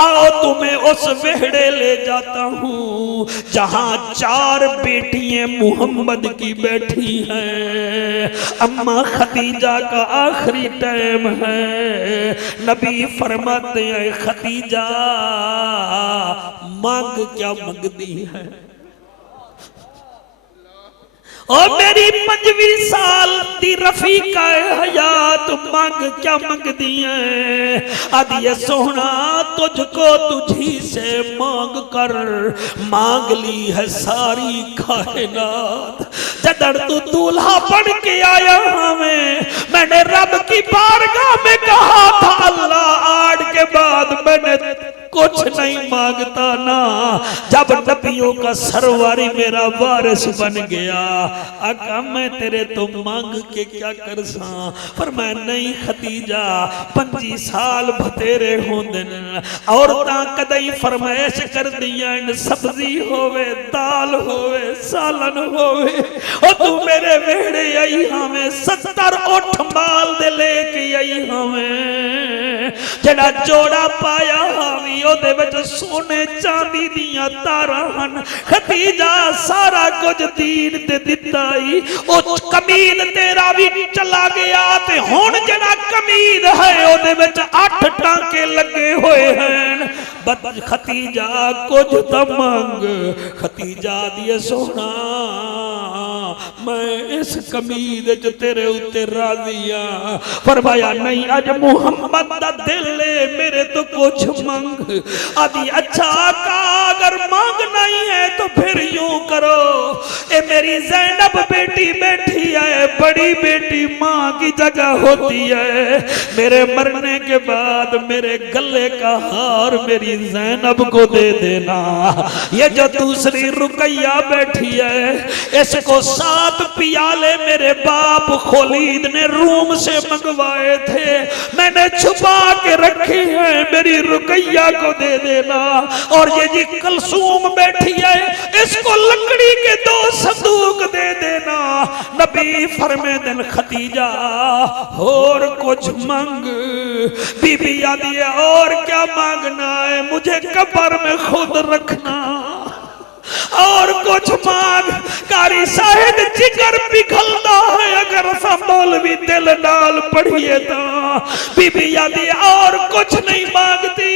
आओ तुम्हें उस वेहड़े ले जाता हूँ जहां 4 बेटियां मोहम्मद की बैठी हैं। अम्मा खदीजा का आखिरी टाइम है, नबी फरमाते हैं खदीजा मांग क्या मांगती है। और मेरी 25 साल दी रफीका हयात मांग क्या मांगदी है। आदिया सोहना तुझको तुझी से मांग कर, मांग ली है सारी कायनात। जदर तू दूल्हा बन के आया हमें, मैंने रब की बारगाह में कहा था अल्लाह आड़ के बाद मैंने कुछ नहीं मांगता ना। जब नबियों का सरवारी मेरा वारिस बन गया, आका मैं तेरे तो मांग के क्या कर सा। पर मैं नहीं खदीजा 25 साल बतेरे होंदे न, औरतां कदई फरमाइश कर दिया इन सब्जी होवे, दाल होवे, सालन होवे। ओ तू मेरे वेड़े आई हमें 70 ऊठ माल दे लेके आई हमें। जेड़ा जोड़ा पाया हावी ओदे विच सोने चांदी दियां तारां हन। खदीजा सारा कुछ दीन ते दिता ही, ओ कमीज तेरा भी चला गया ते हुण जेड़ा कमीज है ओदे विच 8 टांके लगे होए हैं। बद खदीजा कुछ तो मंग। खदीजा दी सोना मैं इस कमीज च तेरे उत्ते राजी आ। फरमाया नहीं अज मुहम्मद दा दिल है मेरे तो कुछ मंग। आदि अच्छा का अगर मांग नहीं है तो फिर यूं करो, ए मेरी ज़ैनब बेटी बैठी है, बड़ी बेटी माँ की जगह होती है। मेरे मरने के बाद मेरे गले का हार मेरी ज़ैनब को दे देना। ये जो दूसरी रुकैया बैठी है इसको 7 पियाले मेरे बाप खोलीद ने रूम से मंगवाए थे, मैंने छुपा के रखे हैं, मेरी रुकैया को दे देना। और ये जी कलसूम बैठी है इसको लकड़ी के 2 संदूक दे देना। नबी फरमे दिन खदीजा और कुछ मांग। बीबी आदि है और क्या मांगना है, मुझे कब्र में खुद रखना। और कुछ मांग। कारी साहिद जिगर पिघलता है अगर मौलवी दिल नाल पढ़िए तो। बीबी आदि और कुछ नहीं मांगती,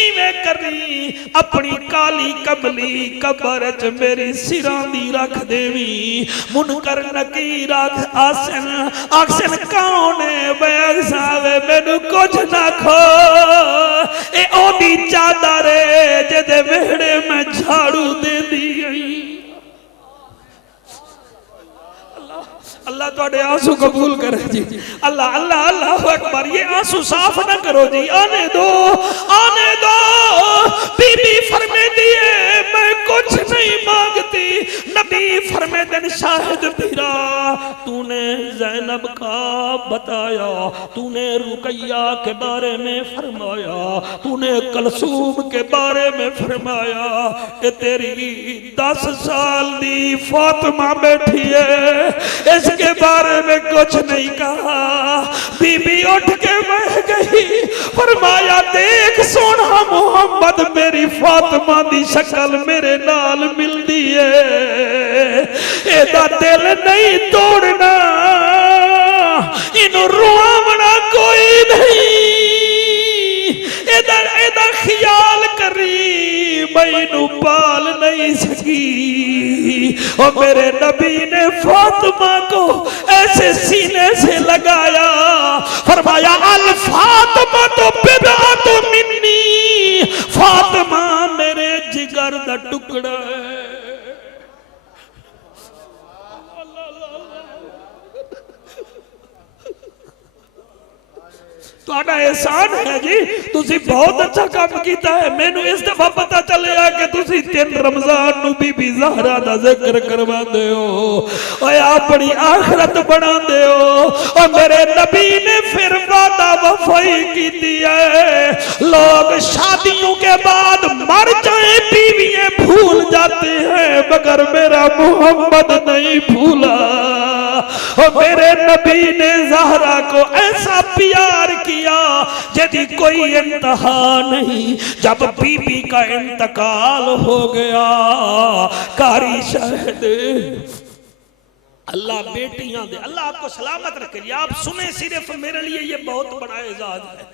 इवें करी अपनी काली कमली कब्र च मेरी सिरां दी रख देवी। मुनकर नकीर आखसन कौन है बैग सावे मैनू कुछ ना खो। ए ओदी चादर है जेदे वेहड़े में झाड़ू दे दी गई। अल्लाह तुहाडे आंसू कबूल करे जी। अल्लाह अल्लाह अल्लाह अकबर। ये आंसू साफ ना करो जी, आने दो आने दो। बीबी फरमे दिए मैं कुछ नहीं मांगती। नबी फरमे दिन शाहिद पीरा तूने ज़ैनब ज़ैनब का बताया, तूने रुकैया के बारे में फरमाया, तूने कलसूम के बारे में फरमाया। ये तेरी 10 साल दी फातिमा बैठी है, इसके बारे में कुछ नहीं कहा। बीबी उठ के बह गई, फरमाया देख सोना मुहम्मद मेरी फातिमा दी शक्ल मेरे नाल मिलदी है, एदा दिल नहीं तोड़ना, इनू रुआवना कोई नहीं, एदा एदा ख्याल करी मैनू पाल नहीं सकी। और मेरे नबी ने फातिमा को ऐसे सीने से लगाया, फरमाया अल फातिमा तो बिदा तो मिन्नी, फातिमा मेरे जिगर दा टुकड़ा है। तुहाडा एहसान है जी, तुसी बहुत अच्छा काम किया है। मैनू इस दफा पता चले कि तुसी 3 रमजान नू बीबी ज़हरा दा जिक्र करवांदे हो और अपनी आखिरत बनांदे हो। और मेरे नबी ने फिर वादा वफाई की है, लोग शादियों के बाद मर जाए बीवियां भूल जाते हैं, मगर मेरा मोहम्मद नहीं भूला। और मेरे नबी ने ज़हरा को ऐसा प्यार किया यदि कोई इंतहा नहीं। जब बीबी का इंतकाल हो गया, कारी शायद अल्लाह बेटियां दे, अल्लाह आपको सलामत रखे। आप सुने सिर्फ मेरे लिए ये बहुत बड़ा एजाज है।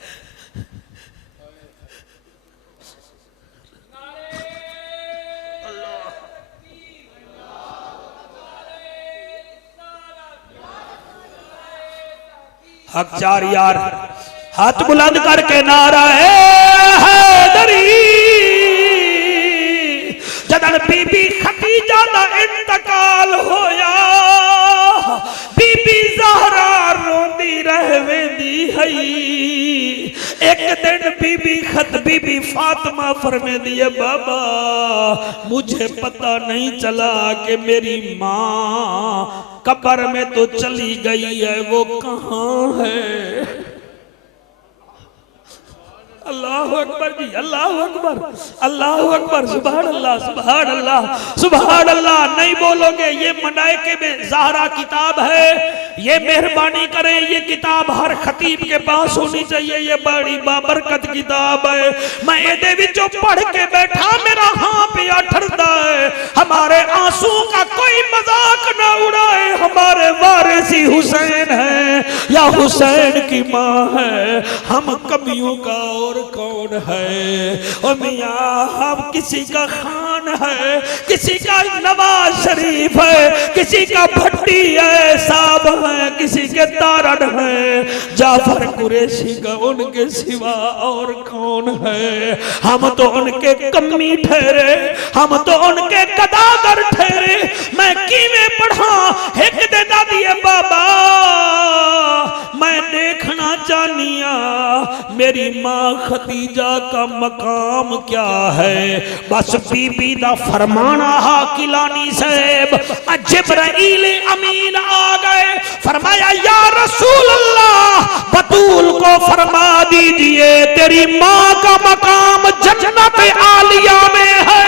हक चार यार हाथ बुलंद करके नारा हैदरी। जदन बीबी खदीजा दा इंतकाल होया, बीबी ज़हरा रोंदी रहवेंदी हई। एक दिन बीबी फातिमा फरमाती है, बाबा मुझे पता नहीं चला कि मेरी माँ कब्र में तो चली गई है, वो कहाँ है? अल्लाह अकबर जी, अल्लाह अकबर, अल्लाह अकबर, सुभान अल्लाह, सुभान अल्लाह, सुभान अल्लाह। नहीं बोलोगे ये मलाइके में ज़हरा किताब है, ये मेहरबानी करें, ये किताब हर खतीब के पास होनी चाहिए, ये बड़ी बाबरकत किताब है। मैं ये विचों पढ़ के बैठा, मेरा हाँ पिया ठरदा है। हमारे आंसू का कोई मजाक ना उड़ाए, हमारे वारिसी हुसैन है या हुसैन की माँ है, हम कमियों का और कौन है? ओ मियां हम किसी का खान है, किसी का नवाज शरीफ है, किसी का भट्टी है, साहब है, किसी के तारड़ है, जाफर कुरैशी का उनके सिवा और कौन है? हम तो उनके कमी ठहरे, हम तो उनके कदागर ठहरे। मैं किवें पढ़ा एक दे दादी बाबा, मैं देखना चाहनिया मेरी माँ खदीजा का मकाम क्या है। बस बीबी दा फरमाना हा किलानी साहब जिब्राइल अमीन आ गए, फरमाया या रसूल अल्लाह बतूल को फरमा दीजिए तेरी माँ का मकाम जन्नत आलिया में है।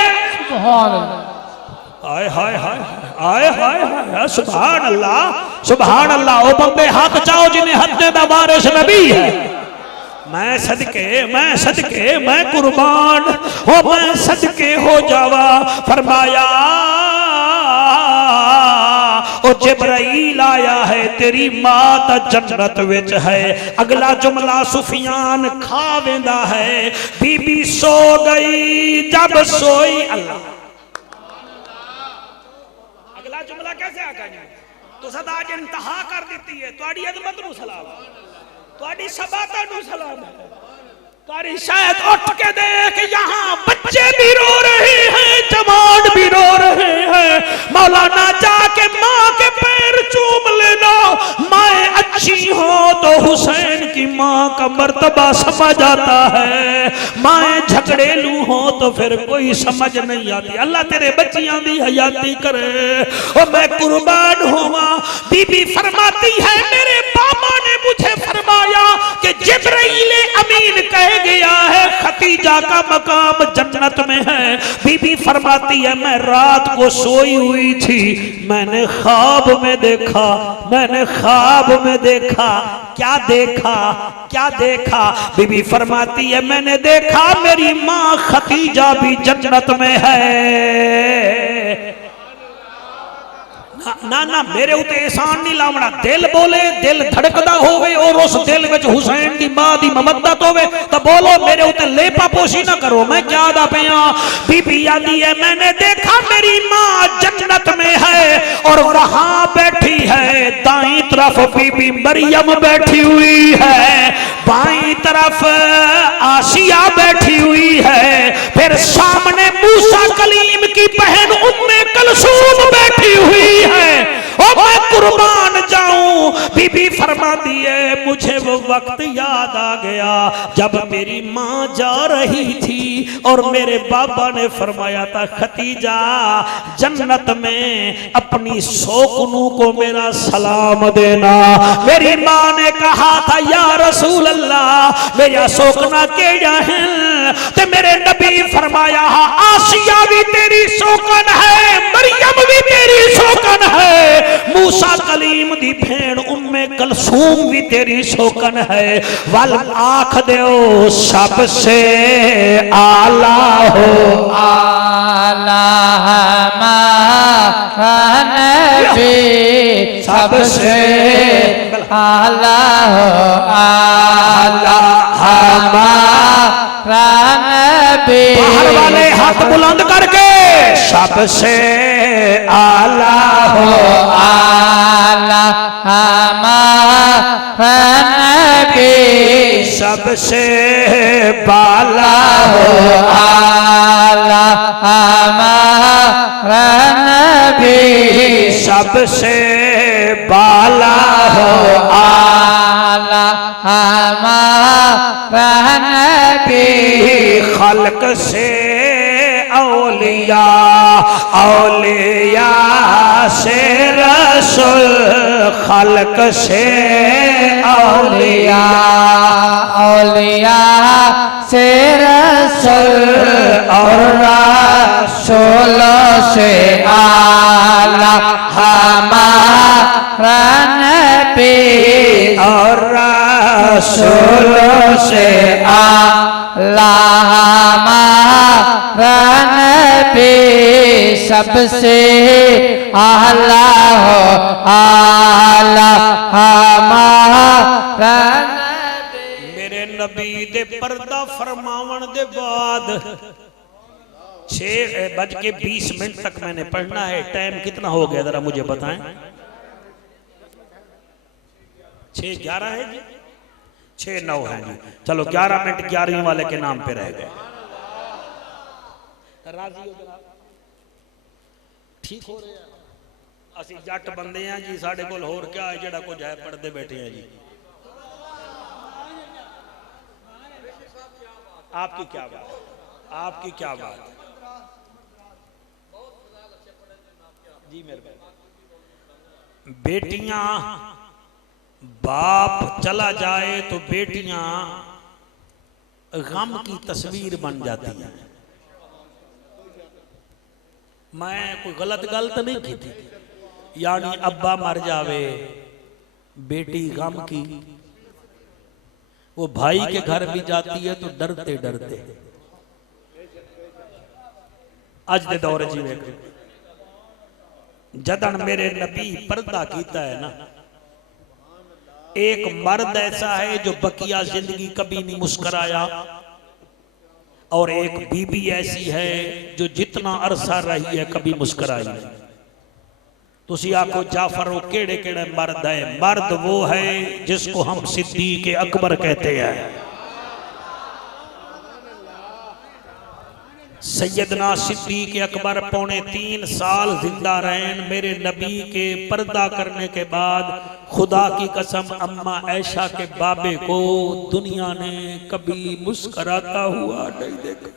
हाय हाय हाय हाय हाय हाय, सुभान अल्लाह, सुभान अल्लाह। ओ बंदे हाथ चाओ जिन्हें हत्ते दा वारिस नबी है। मैं सदके मैं कुर्बान हो, मैं सदके हो जावा। फरमाया ओ जिब्राइल आया है, तेरी मां ता जन्नत विच है। अगला जुमला सुफियान खावेंदा है, बीबी सो गई जब सोई। अल्लाह अगला जुमला कैसे आ गया? तो सदा आज इंतहा कर देती है। तुम्हारी अजमत नू सलाम, तुम्हारी सबाता नू सलाम। कारी शायद उठ के देख, यहाँ बच्चे भी रो रहे हैं, जवान भी रो रहे हैं। मौलाना जाके माँ के पैर चूम लेना, माँ अच्छी हो तो हुसैन की माँ का मर्तबा समझ आता है। माएँ झगड़ेलू हो तो फिर कोई समझ नहीं आती। अल्लाह तेरे बच्चियां दी हयाती करे। और मैं कुर्बान होवा। बीबी फरमाती है मेरे बाबा ने मुझे फरमाया कि जिब्राइल अमीन कह गया है खतीजा का मकाम जन्नत में है। बीबी फरमाती है मैं रात को सोई हुई थी, मैंने ख्वाब में देखा, मैंने ख्वाब में देखा। क्या देखा, क्या देखा? बीबी फरमाती है मैंने देखा मेरी माँ खतीजा भी जन्नत में है। ना ना मेरे उते एहसान नहीं लावना। दिल बोले, दिल धड़कदा होवे और उस दिल विच हुसैन दी मां दी ममद्दत होवे तो बोलो मेरे उते लेपा पोशी ना करो। मैं क्या दा पिया? बीबी आंदी है मैंने देखा मेरी मां जन्नत में है और वहां बैठी है। दाईं तरफ बीबी मरियम बैठी हुई है, बाईं तरफ आसिया बैठी हुई है, फिर सामने मूसा कलीम की बहन उम्मे कलसूम बैठी हुई है। और मैं कुर्बान जाऊं। बीबी फरमाती है मुझे वो वक्त याद आ गया जब मेरी मां जा रही थी और मेरे बाबा ने फरमाया था खतीजा जन्नत में अपनी सोकनू को मेरा सलाम देना। मेरी मां ने कहा था या रसूल अल्लाह मेरा सोकना केड़ा है? ते मेरे नबी फरमाया आसिया भी तेरी सोकन है, मरियम भी तेरी सोकन है, मूसा कलीम दी भेण उम्मे कलसूम भी तेरी सोकन है। वल आख दो सबसे आला हो आला नबी सबसे आला हो आला नबी। बाहर वाले हाथ बुलंद करके सबसे आला हो आला नबी सबसे बाला हो हो आला नबी सबसे बाला हो आला नबी खल्क से औलिया, औलिया से रसूल, खल्क से औलिया, औलिया से रसूल और रसूल से आला हमारा नबी और रसूल से आला हमारा नबी सबसे आला हो आला हमारा मेरे नबी दे पर्दा फरमावन दे बाद 6:20 तक मैंने पढ़ना है। टाइम कितना हो गया जरा मुझे बताएं। 6:11 है जी, 6:09 है जी। चलो 11 मिनट 11वीं वाले के नाम पे रह गए। राजी हो जनाब? ठीक हो रहे हैं। असी जट बंदे हैं जी, साढ़े कोल होर क्या है जेड़ा कुछ है पढ़ते बैठे हैं जी। आपकी क्या बात है, आपकी क्या बात है जी। मेरे बेटियां बाप चला जाए तो बेटियां गम की तस्वीर बन जाती हैं। मैं कोई गलत तो नहीं की थी, यानी अब्बा मर जावे बेटी गम की, वो भाई के घर भी जाती है तो डरते डरते। अज दे दौर जी वेख जदन मेरे नबी पर्दा कीता है ना, एक मर्द ऐसा है जो बकिया जिंदगी कभी नहीं मुस्कुराया, और एक बीबी ऐसी है जो जितना अरसा रही है कभी मुस्कुराई नहीं। तुसी आखो जाफर वो केड़े केड़े मर्द है? मर्द वो है जिसको हम सिद्दीक अकबर कहते हैं। सैयदना सिद्दीक अकबर 3.25 साल जिंदा रहें। मेरे नबी के पर्दा करने के बाद खुदा की कसम अम्मा ऐशा के बाबे को दुनिया ने कभी मुस्कुराता हुआ नहीं देखा।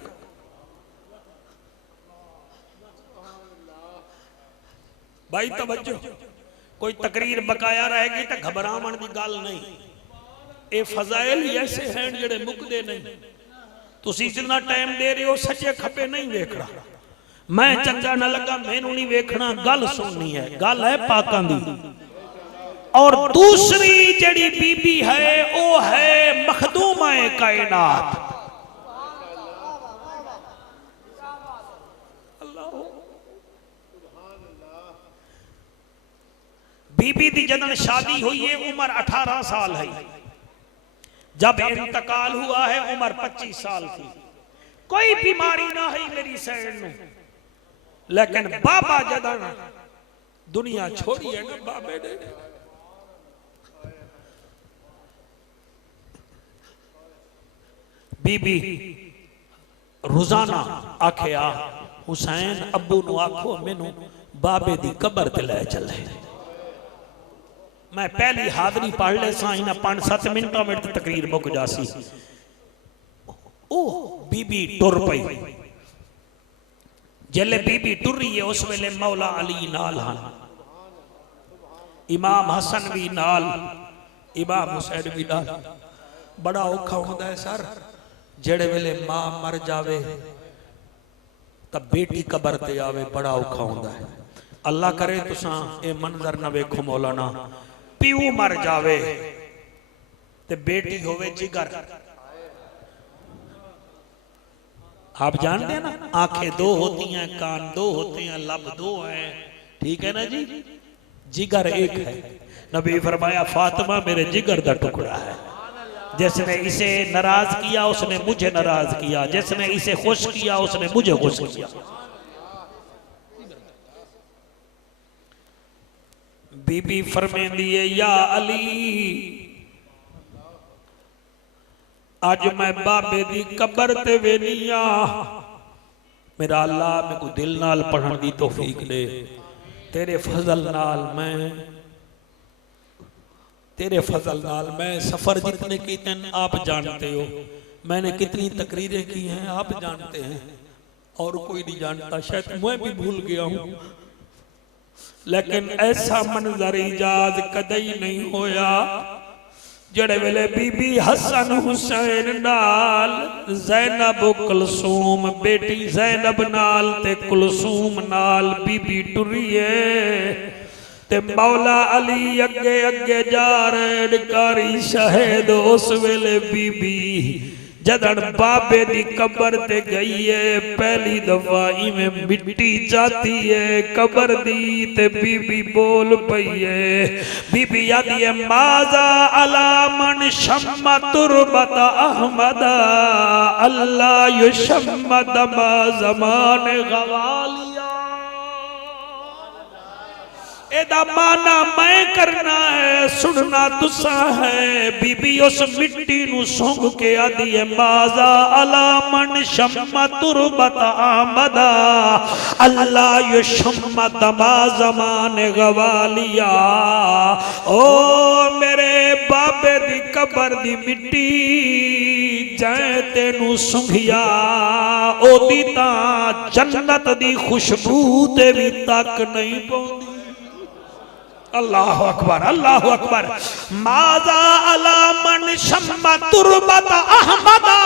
भाई तवज्जो, कोई तकरीर बकाया रहेगी तो घबरावन की गल नहीं। ये फजाइल ही ऐसे हैं जेड़े मुकदे नहीं। तुसी जितना टाइम दे रहे हो सच्चे खपे नहीं वेख रहा। मैं चंगा न लगा मैनू नहीं वेखना, गल सुननी है। गल है पाकां दी। और दूसरी जड़ी बीबी है वो है मखदूमा कायनात। बीबी दी जदन शादी हुई है उम्र 18 साल है। जब इंतकाल हुआ है उम्र 25 साल थी। कोई बीमारी ना है मेरी सैन में, लेकिन बाबा जदन दुनिया छोड़ी है ना बाबे ने, बीबी रोजाना आखे आ हुसैन अब्बू नु आखो मैनू बाबे दी कबर ते ले चले। मैं पहली हाजरी पढ़ ले सा इन्हें 5-7 मिनटों में तकरीर मुक जासी। ओ बीबी टुर पई। जले बीबी टुर रही है उस वेले मौला अली नाल हन, इमाम हसन भी नाल, इमाम हुसैन भी नाल। बड़ा औखा होता है सर जेड़े वेले मां मर जावे तब बेटी कबर ते आवे, बड़ा औखा होता है। अल्लाह करे तुसा ए मंजर ना वेखो मौलाना, प्यू मर जावे ते बेटी होवे जिगर। आप जानते हैं ना आंखें 2 होती हैं, कान 2 होते हैं, लब 2 हैं, ठीक है ना जी। जिगर एक है। नबी फरमाया फातिमा मेरे जिगर का टुकड़ा है। जिसने इसे नाराज किया उसने मुझे नाराज किया, जिसने इसे खुश किया उसने मुझे खुश किया। बीबी फरमेंदी है या अली आज मैं बाबे दी कबर ते वेनिया, मेरा अल्लाह मेरे को दिल नाल पढ़न दी तौफीक दे। तेरे फजल नाल मैं, तेरे फजल नाल मैं सफर जितने किए आप जानते हो, मैंने कितनी तकरीरें की हैं आप जानते हैं, और कोई नहीं जानता, शायद मैं भी भूल गया हूं। लेकिन ऐसा मंजर इजाज कदई नहीं होया जड़े वेले बीबी हसन हुसैन नाल ज़ैनब कुलसूम बेटी ज़ैनब नाल ते कुलसूम नाल बीबी टुरिए ते मौला अली अगे अगे जा रहे कारी शहीद। उस वेले बीबी जदन बाबे दी कबर ते गई है, पहली दफा इवें मिट्टी जाती है कबर दी ते बीबी बोल पई है। बीबी आदि है माजा अला मन शम्मा तुरबत अहमदा अल्लाह युशम्मद मा ज़मान गवालिया। एदा माना मैं करना है सुनना तुसा है। बीबी उस मिट्टी नु सूंघ के आदि है माजा अला मन शम्मा तुरबत आमदा अल्लाह युशम्मद मा ज़मान गवालिया। ओ मेरे बाबे दी कबर दी मिट्टी जै तेनू सूंघिया ओदी तां जन्नत दी खुशबू ते भी तक नहीं पौंदी। अल्लाह अकबर अल्लाह अकबर। माजा अला मन शम्मा तुरबत अहमदा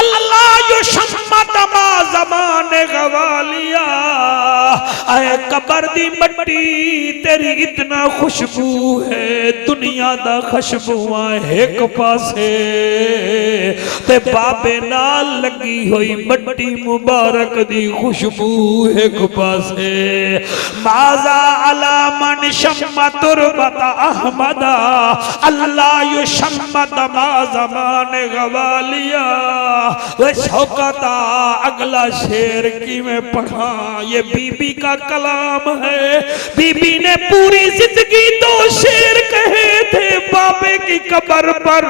अल्लाह युशम्मद मा ज़मान गवालिया। ऐ कबर दी मट्टी तेरी इतना खुशबू है, दुनिया दा खुशबुआ एक पासे ते बाबे नाल लगी हुई मट्टी मुबारक दी खुशबू एक पासे। माजा अला मन शम्मा तुरबत अहमदा अल्लाह युशम्मद मा ज़मान गवालिया। वे शौकता अगला शेर की मैं पढ़ा, ये बीबी का कलाम है। बीबी ने पूरी जिंदगी 2 शेर कहे थे बाबे की कबर पर।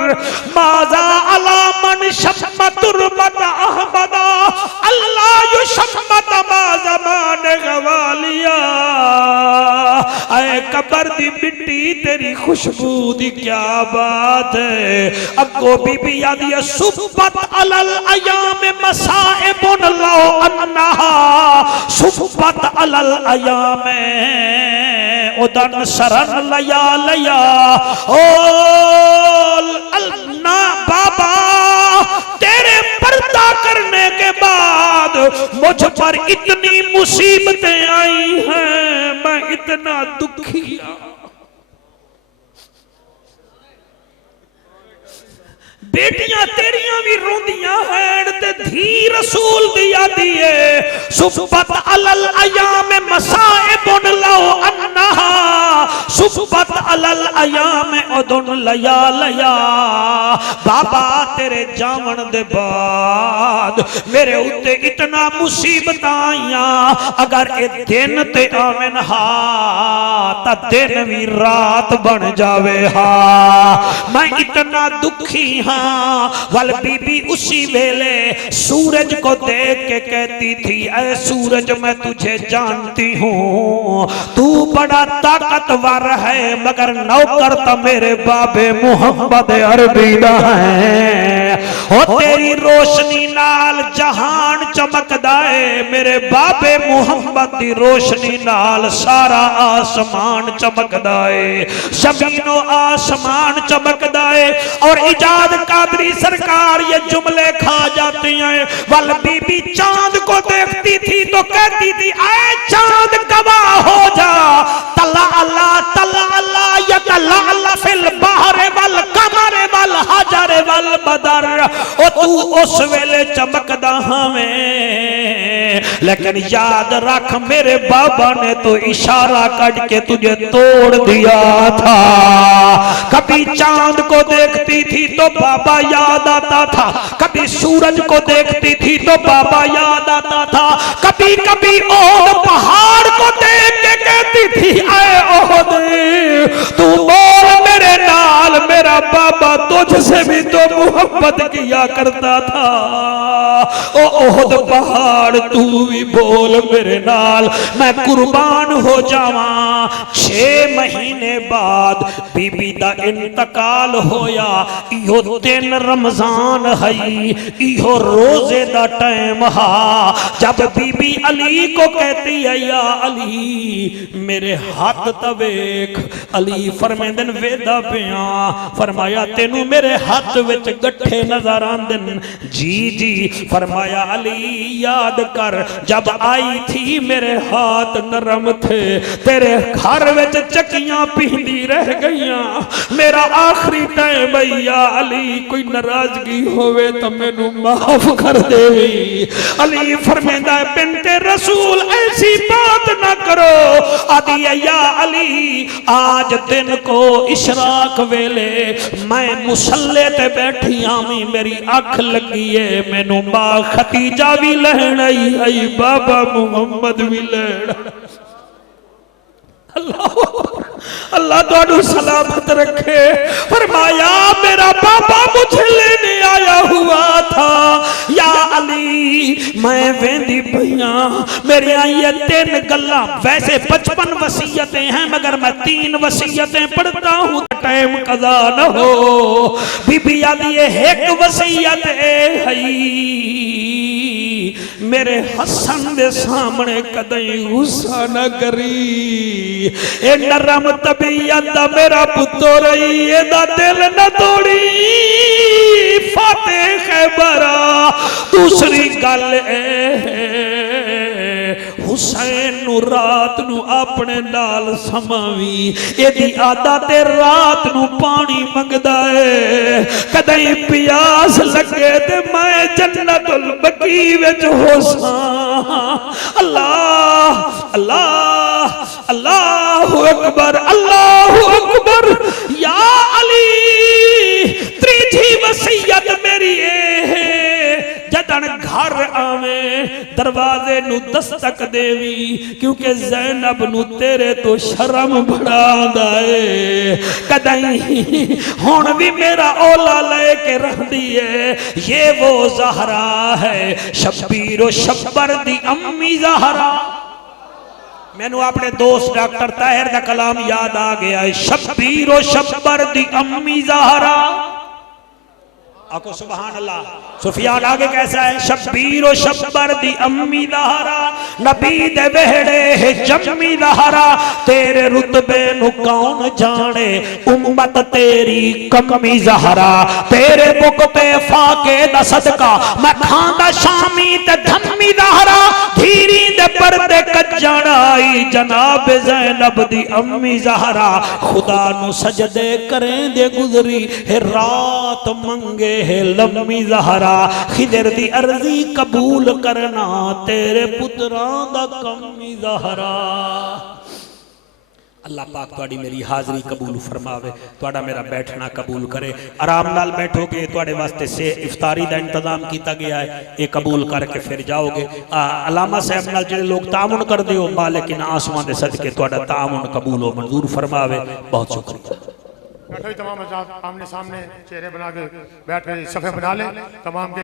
माजा अला मन शम्मा तुरबत अहमदा अल्लाह खैबर दी मिट्टी तेरी खुशबू दी क्या बात है। अगो बीबी आदि सुब्बत अलल अयाम मसाइबुन लौ अन्नहा सुब्बत अलल अयाम उदन शरण लया लया ओ ना बाबा तेरे पर्दा करने के बाद मुझ पर इतनी मुसीबतें आई हैं, मैं इतना दुखी। बेटियां तेरियां भी रोंदियां हैं ते धी रसूल दिया दिए सुब्बत अलल अयाम मसाइबुन लौ अन्नहा सुब्बत अलल अयाम उदुन लया लया। बाबा तेरे जावन दे बाद मेरे उत्ते इतना मुसीबत आईया, अगर ए दिन ते आवन हा ता दिन भी रात बन जावे हा, मैं इतना दुखी हाँ। वल बीबी उसी वेले सूरज को देख के कहती थी ऐ सूरज मैं तुझे जानती हूँ, तू बड़ा ताकतवर है मगर नौकर तो मेरे बाबे मुहम्मद अरबी दा है। ओ तेरी रोशनी नाल जहान चमकदा है, मेरे बाबे मुहम्मद दी रोशनी नाल सारा आसमान चमकदा है, जमीनो आसमान चमकदा है। और इजाद कादरी सरकार ये जुमले खा जाती हैं। वल बीबी चांद को देखती थी तो कहती थी ऐ चांद गवाह हो जा, तला अल्लाह यतला अल्लाह फिल बहर वल कमर वल हजर वल बदर। ओ तू उस वेले चमकदा हमें, लेकिन याद रख मेरे बाबा ने तो इशारा कट के तुझे तोड़ दिया था। कभी चांद को देखती थी तो बाबा याद आता था, कभी सूरज को देखती थी तो बाबा याद आता था, कभी कभी ओहद पहाड़ को देख के कहती थी ऐ ओहद तू बोल मेरे नाल, मेरा बाबा तुझसे भी तो मोहब्बत किया करता था। ओ ओहद पहाड़ तू भी बोल मेरे नाल, मैं कुर्बान हो जावा। 6 महीने बाद बीबी दा इंतकाल होया। इहो दिन रमजान है, इहो रोजे दा टाइम हा। जब बीबी अली को कहती है या अली मेरे हाथ तवेख, अली फरमांदन वेदा पिया, फरमाया तेनू मेरे हाथ विच गठे नजर आंदन। जी जी फरमाया अली याद कर जब आई थी मेरे हाथ नरम थे, तेरे घर विच चक्कियां पींदी रह गईयां, मेरा आखिरी टाइम भैया अली कोई नाराजगी होवे तो मैनू माफ कर दे। अली फरमांदा है बिन्ते रसूल ऐसी बात ना करो। आदि या अली आज दिन को इशराक वेले मैं मुसल्ले ते बैठी आमी, मेरी अख लगी है, मैनू मां खतीजा भी लहण आई, बाबा मुहम्मद भी लहण। अल्लाह तुहानू सलामत रखे। फरमाया मेरा बाबा मुझे लेने आया हुआ था या अली, मैं वेंदी भैया मेरे ये 3 गल्ला, वैसे 55 वसीयतें हैं मगर मैं 3 वसीयतें पढ़ता हूँ टाइम कज़ा न हो। बीबी आदि ये एक वसीयत है मेरे हसन दे सामने कदई गुस्सा न करी, ए नरम तबीयत दा मेरा पुत्तर एदा दिल न तोड़ी। फाते खैबरा दूसरी गल हुसैन नू रात नू अपने नाल समावी, एदी आदत है रात नू पानी मंगदा है, कदई प्यास लगे ते मैं जन्नतुल बकी विच होसां। अल्लाह अल्लाह अल्लाहु अकबर अल्लाहु अकबर। या अली त्रीजी वसीयत मेरी है जदन घर आवे दरवाजे नू दस्तक देवी, क्योंकि ज़ैनब नू तेरे तो शर्म बड़ा आंदा है। कदई हुण भी मेरा ओला लेके रहंदी है, ये वो ज़हरा है शब्बीर व शब्बर दी अम्मी ज़हरा। मैनू अपने दोस्त डॉक्टर ताहिर दा कलाम याद आ गया है। शब्बीर ओ शब्बर दी अम्मी ज़हरा, आको सुभान अल्लाह। सुफियान आगे कैसा है? शब्बीर ओ शब्बर दी अम्मी ज़हरा, नबी दे वेहड़े है जम्मी ज़हरा, तेरे रुतबे नु कौन जाने, उम्मत तेरी कमी ज़हरा, तेरे बुक पे फाके दा सदका मैं खांदा शामी ते धम्मी ज़हरा, धीरी दे पर्दे कज्जण आई जनाब ज़ैनब दी अम्मी ज़हरा, खुदा नु सजदे करें दे गुजरी है रात मंगे है लम्मी ज़हरा, खिदर दी अर्जी कबूल करना तेरे पुत्रां दा कमी ज़हरा। अल्लाह पाक तुहाडी मेरी हाज़री कबूल फरमावे, तुहाडा मेरा बैठना कबूल करे। आराम नाल बैठोगे, तुहाडे वास्ते से इफ्तारी दा इंतजाम किया गया है, ये कबूल करके फिर जाओगे। अलामा साहब नाल जिहड़े लोग तामुन करदे हो, मालिक इन आसमां दे सदके तुहाडा तामुन कबूल हो मंजूर फरमावे। बहुत शुक्रिया। बैठो तमाम आमने सामने चेहरे बना के बैठ के सफ़े बना ले तमाम के